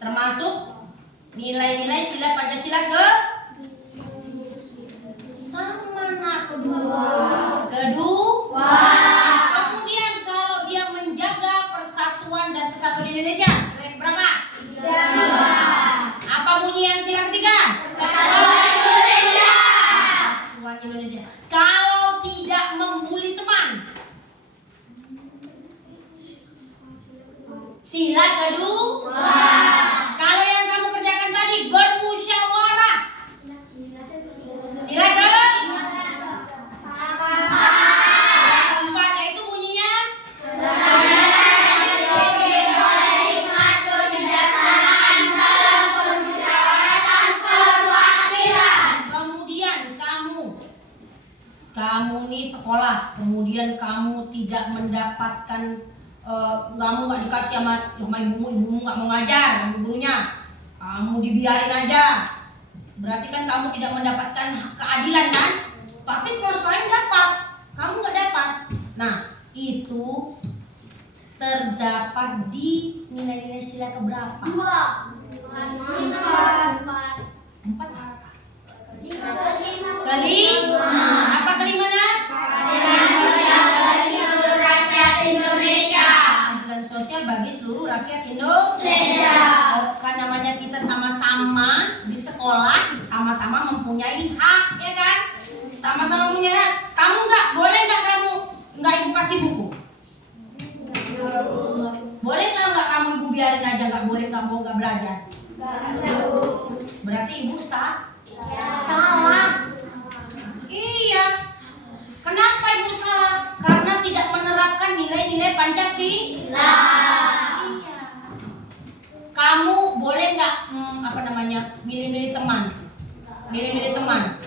termasuk nilai-nilai sila Pancasila sama, Nak? Kedua. Kemudian kalau dia menjaga persatuan dan kesatuan Indonesia, sila yang berapa? 3. Apa bunyi yang sila ketiga? Persatuan Indonesia. Persatuan Indonesia. Kalau tidak membuli teman, sila kedua. Kalau yang kamu kerjakan tadi bermusyawarah, sila keempat, yaitu bunyinya kemudian kamu nih sekolah, kemudian kamu tidak mendapatkan, kamu nggak dikasih sama ibumu nggak mau ngajar, gurunya, kamu dibiarin aja, berarti kan kamu tidak mendapatkan keadilan kan? Tapi kelas lain dapat, kamu nggak dapat. Nah, itu terdapat di nilai-nilai sila keberapa? 2. 4. 4 apa? Kelima. Apa kelima nak? Rakyat Indonesia. Keadilan sosial bagi seluruh rakyat Indonesia. Kan namanya kita sama-sama di sekolah, sama-sama mempunyai hak, ya kan? Sama-sama mempunyai hak. Kamu boleh kamu nggak ibu kasih buku? Boleh nggak kamu ibu biarin aja nggak boleh kamu nggak belajar? Berarti ibu salah. Iya. Kenapa ibu salah? Karena tidak menerapkan nilai-nilai Pancasila. Iya. Kamu boleh nggak milih-milih teman? Milih-milih teman.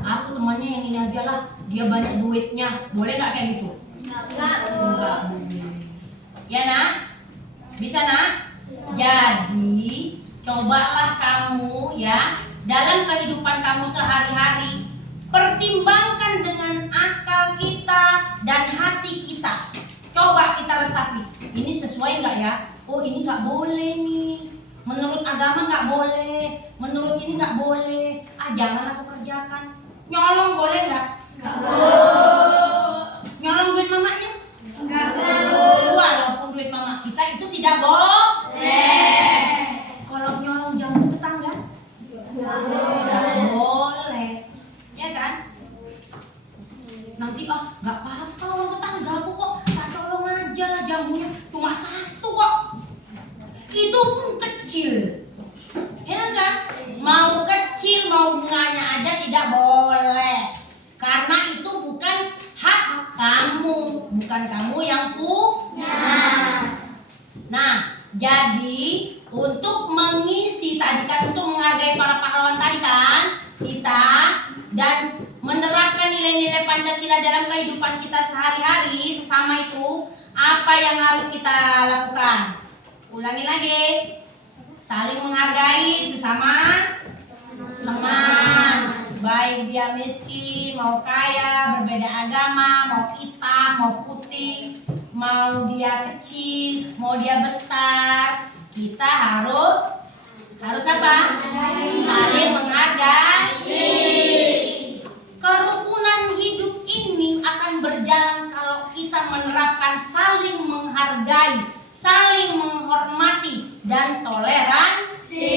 Aku temannya yang ini aja lah, dia banyak duitnya. Boleh nggak kayak gitu? Enggak boleh. Ya nak? Bisa nak? Jadi cobalah kamu ya dalam kehidupan kamu sehari-hari, pertimbangkan dengan akal kita dan hati kita. Coba kita resapi, ini sesuai nggak ya? Oh ini nggak boleh nih. Menurut agama nggak boleh. Menurut ini nggak boleh. Jangan aku kerjakan. Nyolong boleh nggak? Nggak boleh. Nyolong duit mamanya? Nggak boleh. Walaupun duit mama kita itu tidak boleh. Kalau nyolong jamu tetangga? Nggak boleh. Ya kan? Nanti nggak apa-apa orang tetangga aku kok, tak tolong aja lah jamunya cuma 1 kok. Itu pun kecil. Ya kan? Mau kecil mau bunganya aja tidak boleh. Karena itu bukan hak kamu, bukan kamu yang punya. Nah, jadi untuk mengisi tadi kan, untuk menghargai para pahlawan tadi kan, kita dan menerapkan nilai-nilai Pancasila dalam kehidupan kita sehari-hari sesama itu, apa yang harus kita lakukan? Ulangi lagi. Saling menghargai sesama teman, baik dia miskin mau kaya, berbeda agama, mau hitam mau putih, mau dia kecil mau dia besar, kita harus apa? Saling menghargai. Kerukunan hidup ini akan berjalan kalau kita menerapkan saling menghargai, saling menghormati dan toleransi.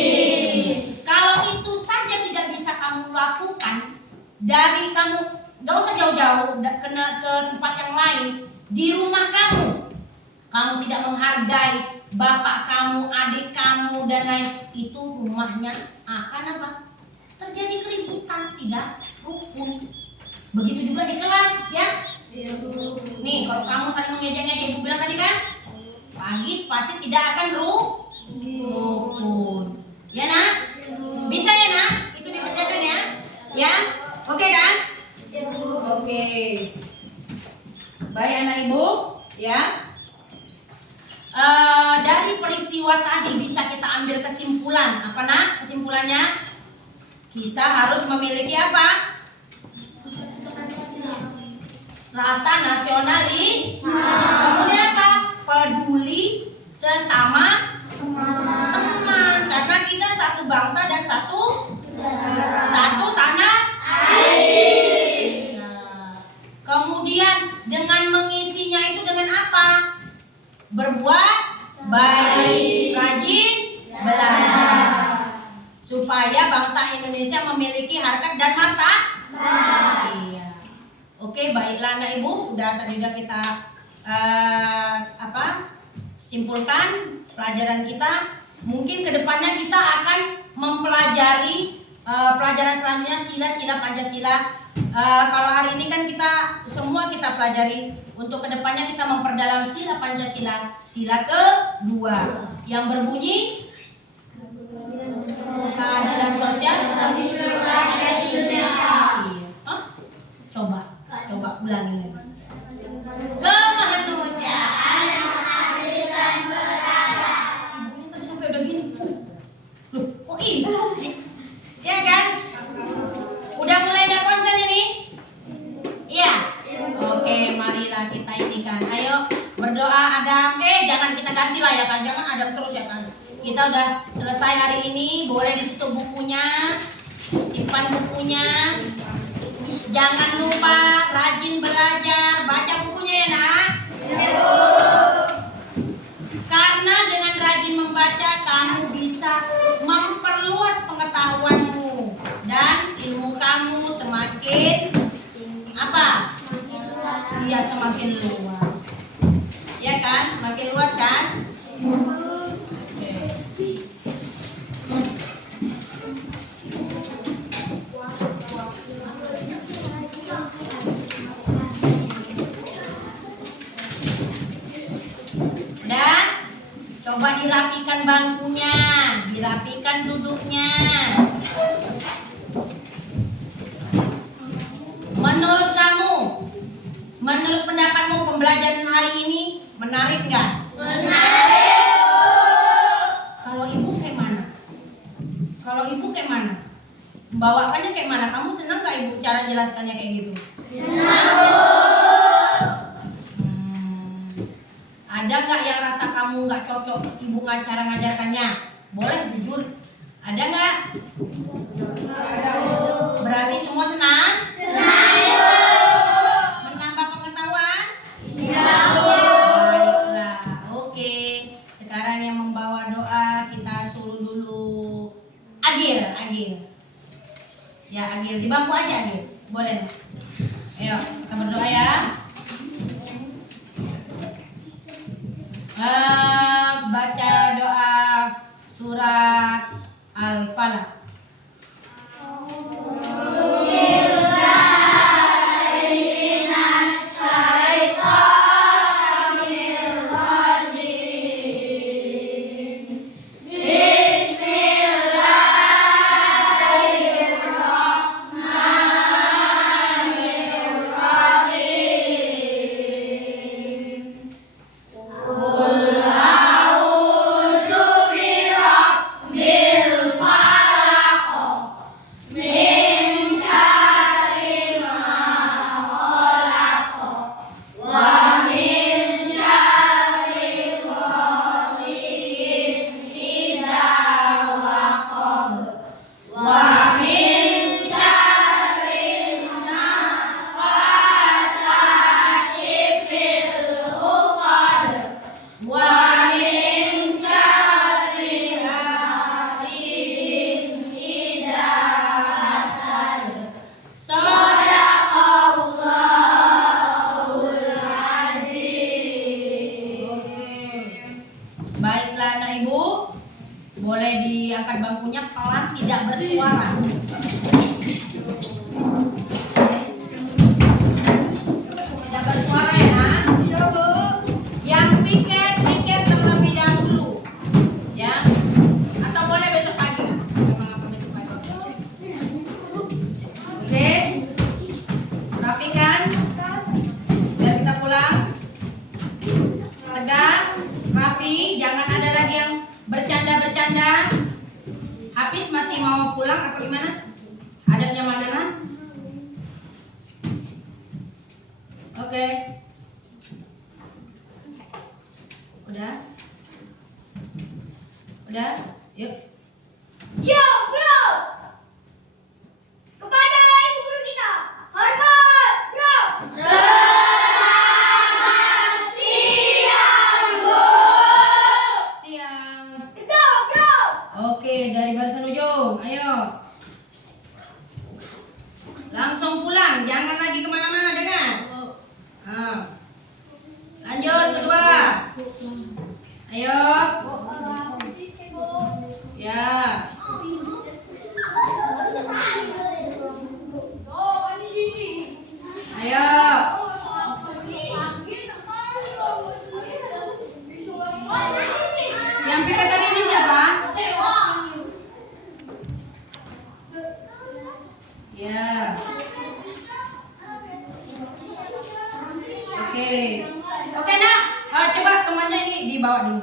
Kalau itu saja tidak bisa kamu lakukan, dari kamu gak usah jauh-jauh ke tempat yang lain, di rumah kamu tidak menghargai bapak kamu, adik kamu dan lain, itu rumahnya akan apa? Terjadi keributan, tidak rukun. Begitu juga di kelas, ya. Nih, kalau kamu saling mengejek-ngejek, ibu bilang tadi kan, pagi pasti tidak akan rukun. Ya nak? Bisa ya nak? Itu dikerjakan ya? Ya? Oke kan? Oke. Baik anak ibu, ya. Dari peristiwa tadi bisa kita ambil kesimpulan. Apa nak? Kesimpulannya? Kita harus memiliki apa? Rasa nasionalis. Kemudian apa? Peduli sesama teman. Karena kita satu bangsa dan satu tanah air. Nah, kemudian dengan mengisinya itu dengan apa? Berbuat baik, rajin belajar, supaya bangsa Indonesia memiliki harkat dan martabat. Iya. Oke, baiklah anak ibu, tadi udah kita simpulkan pelajaran kita. Mungkin kedepannya kita akan mempelajari pelajaran selanjutnya sila-sila Pancasila. Kalau hari ini kan kita semua pelajari. Untuk kedepannya kita memperdalam sila Pancasila, sila kedua yang berbunyi keadilan sosial bagi seluruh rakyat Indonesia. Coba ulangi lagi. Kemanusiaan yang adil dan beradab. Ini tadi sampai udah gini. Loh, kok itu? Ya kan? Udah mulai nggak konsen ini? Iya. Oke, mari berdoa Adam. Jangan kita ganti lah ya kan, jangan Adam terus ya kan. Kita udah selesai hari ini, boleh ditutup bukunya, simpan bukunya. Jangan lupa rajin belajar, baca bukunya ya nak. Itu. Karena dengan rajin membaca kamu bisa memperluas pengetahuanmu dan ilmu kamu semakin apa? Iya, semakin luas. Ya kan? Semakin luas kan? Oke. Dan coba dirapikan bangkunya, dirapikan duduknya. Menurut kamu, menurut pendapatmu pembelajaran hari ini menarik nggak? Menarik. Kalau ibu kayak mana? Kalau ibu kayak mana? Membawakannya kayak mana? Kamu senang nggak ibu cara jelaskannya kayak gitu? Ada nggak yang rasa kamu nggak cocok ibu cara ngajarkannya? Boleh jujur. Ada nggak? Berarti semua senang? Menambah pengetahuan? Baiklah. Oke. Sekarang yang membawa doa kita suruh dulu Agil. Ya Agil, di bangku aja Agil. Boleh. Ayo kita berdoa ya. Baca doa surat Al-Falaq. Baiklah anak ibu, boleh diangkat bangkunya pelan, tidak bersuara. Tidak bersuara ya nak? Yang pikir terlebih dahulu, ya? Atau boleh besok pagi? Mengapa besok pagi? Oke, rapikan, biar bisa pulang. Tegak, rapi, jangan ada lagi yang bercanda-bercanda. Hafiz masih mau pulang atau gimana? Adabnya mana nak? Oke. Udah? Yuk. Siap, bro. Kepada ibu guru kita, hormat, bro. Selamat siang, Bu. Siang. Betul, bro. Oke, dari Barisan Ujung, ayo. Langsung pulang, jangan lagi kemana-mana, dengar? Lanjut, kedua. Ayo. Ya. Ayo. Yang piket tadi ini siapa? Ya. Oke. Oke nak, coba temannya ini dibawa dulu.